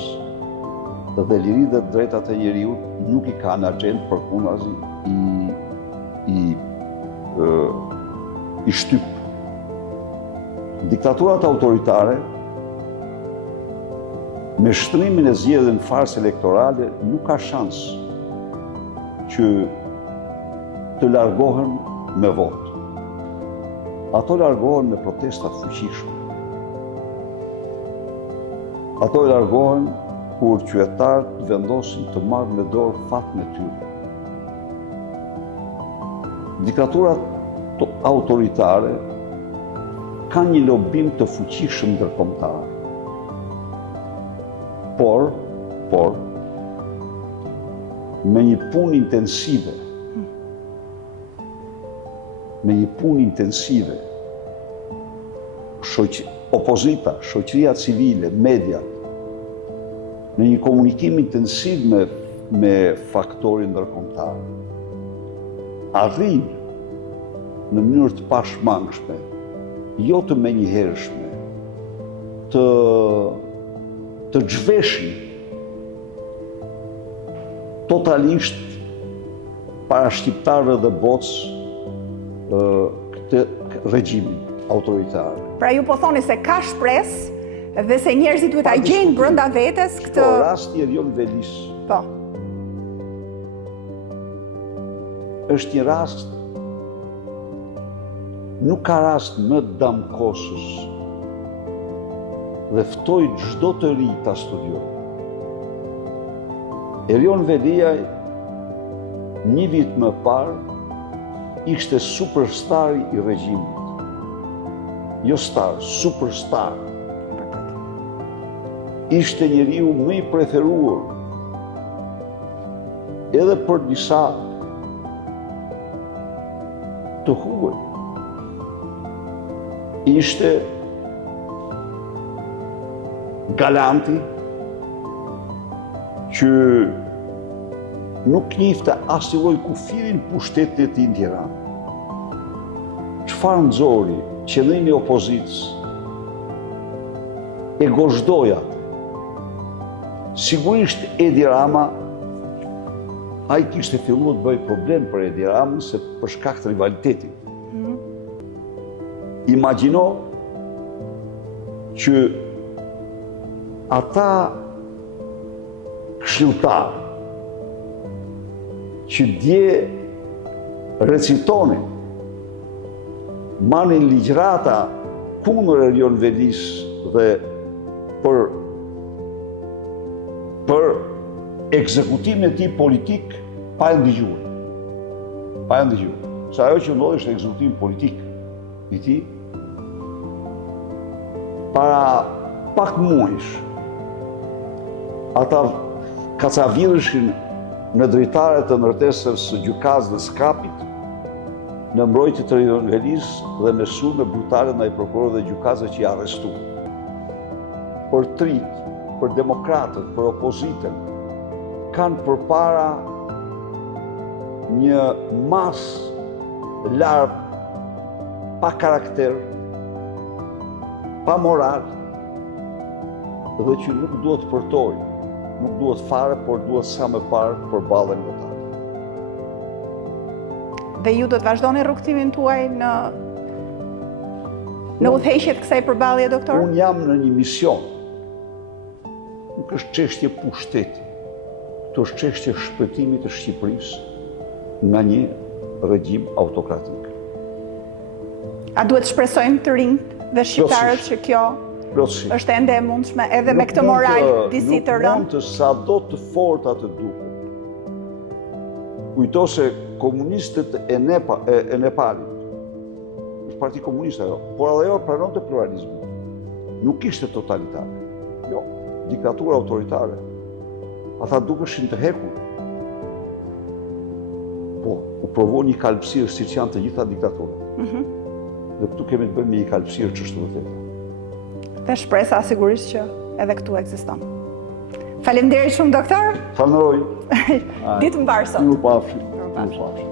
dhe liritë dhe drejtat e njeriut nuk i ka në agjendë, përkundazi i shtyp Diktaturat autoritare, me shtrimin e zgjedhjeve në farsë elektorale, nuk ka shans që të largohen me votë. Ato largohen me protesta të fuqishme. Ato largohen kur qytetarët vendosin të marrë me dorë fatën e tyre. Diktaturat autoritare kanë një lobim të fuqishëm ndërkombëtar. Por, me një punë intensive, opozita, shoqëria civile, media, me një komunikim intensiv me faktorin ndërkombëtar, arrin në mënyrë të pashmangshme, jo të menjëhershme, të zhveshin totalisht para shqiptarëve dhe botës këtë regjimin autoritar. Pra ju po thoni se ka shpresë dhe se njerëzit duhet ta gjejnë brenda vetes këtë. Po rasti i Erion Velis. Po. Është një rast, nuk ka rast më damkosës dhe ftoj çdo të ri ta studiojë. Erion Velia, një vit më parë, ishte superstari i regjimit. Jo star, superstar. Ishte njeriu më i preferuar, edhe për disa të huaj. Ishte galanti që nuk njifte asnjë lloj kufirin pushtetit e tij në Tiranë. Çfarë nxori qendrimi i opozitës e gozhdoi atë. Sigurisht Edi Rama, ai kishte filluar të bëjë problem për Edi Ramën se për shkak të rivalitetit. Imagjino që ata këshilltarë që dje recitonin, marrin ligjërata kundër Erion Velis dhe për ekzekutimin e tij politik pa e ndëgjuar. Pa e ndëgjuar. Se ajo që ndodhi është ekzekutim politik i tij. Para pak muajsh, ata kacavirëshin në drejtare të ndërtesës së gjykatës dhe skapit, në mbrojtje të Erion Velis dhe në sulme brutale ndaj prokurorëve dhe gjykatësve që i arrestuan. Për trit, për demokratët, për opozitën, kanë përpara një masë larg, pa karakter, pa moral, dhe që nuk duhet përtojnë. Nuk duhet fare, por duhet sa më parë përballen me ta. Dhe ju do të vazhdoni rrugtimin tuaj në udhëheqjet kësaj përballje, doktor? Unë jam në një mision. Nuk është çështje pushteti. Kjo është çështje shpëtimit të Shqipërisë nga një regjim autokratik. A duhet shpresojmë të rinjt dhe shqiptarët që kjo është ende e mundshme edhe me këtë moral disi të rënd? Nuk mund të sado të forta të duket. Kujto se komunistët e Nepalit, është parti komuniste ajo, por edhe ajo pranonte pluralizmin. Nuk ishte totalitare. Jo, diktatura autoritare. Ata dukeshin të hekur. Po, u provon një kalpsirë siç janë të gjitha diktaturat. Dhe këtu kemi të bëjmë me një kalpsirë që është vërtetë. Dhe shpresa sigurisht që edhe këtu ekziston. Faleminderit shumë, doktor. Falenderoj. Ditë mbar sot. Ju pafshim. Ju pafshim.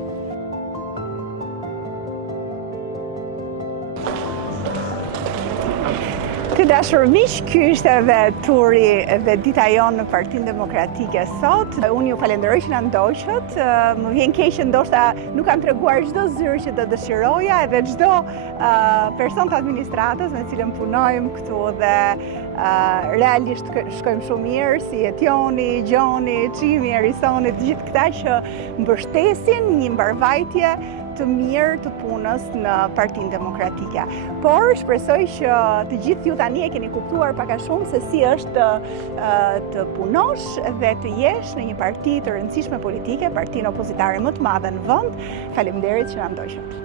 Ky Të dashur miq, ky ishte edhe turi dhe dita jonë në Partinë Demokratike sot. Unë ju falenderoj që na ndoqët. Më vjen keq që ndoshta nuk kam treguar çdo zyrë që do dëshiroja edhe çdo person të administratës me cilën punojmë këtu dhe realisht shkojmë shumë mirë si Etioni, Gjoni, Çimi, Erisoni, të gjithë këta që mbështesin një mbarvajtje të mirë të punës në Partinë Demokratike. Por shpresoj që të gjithë ju tani e keni kuptuar pak a shumë se si është të punosh dhe të jesh në një parti të rëndësishme politike, partinë opozitare më të madhe në vend. Faleminderit që na ndoqët.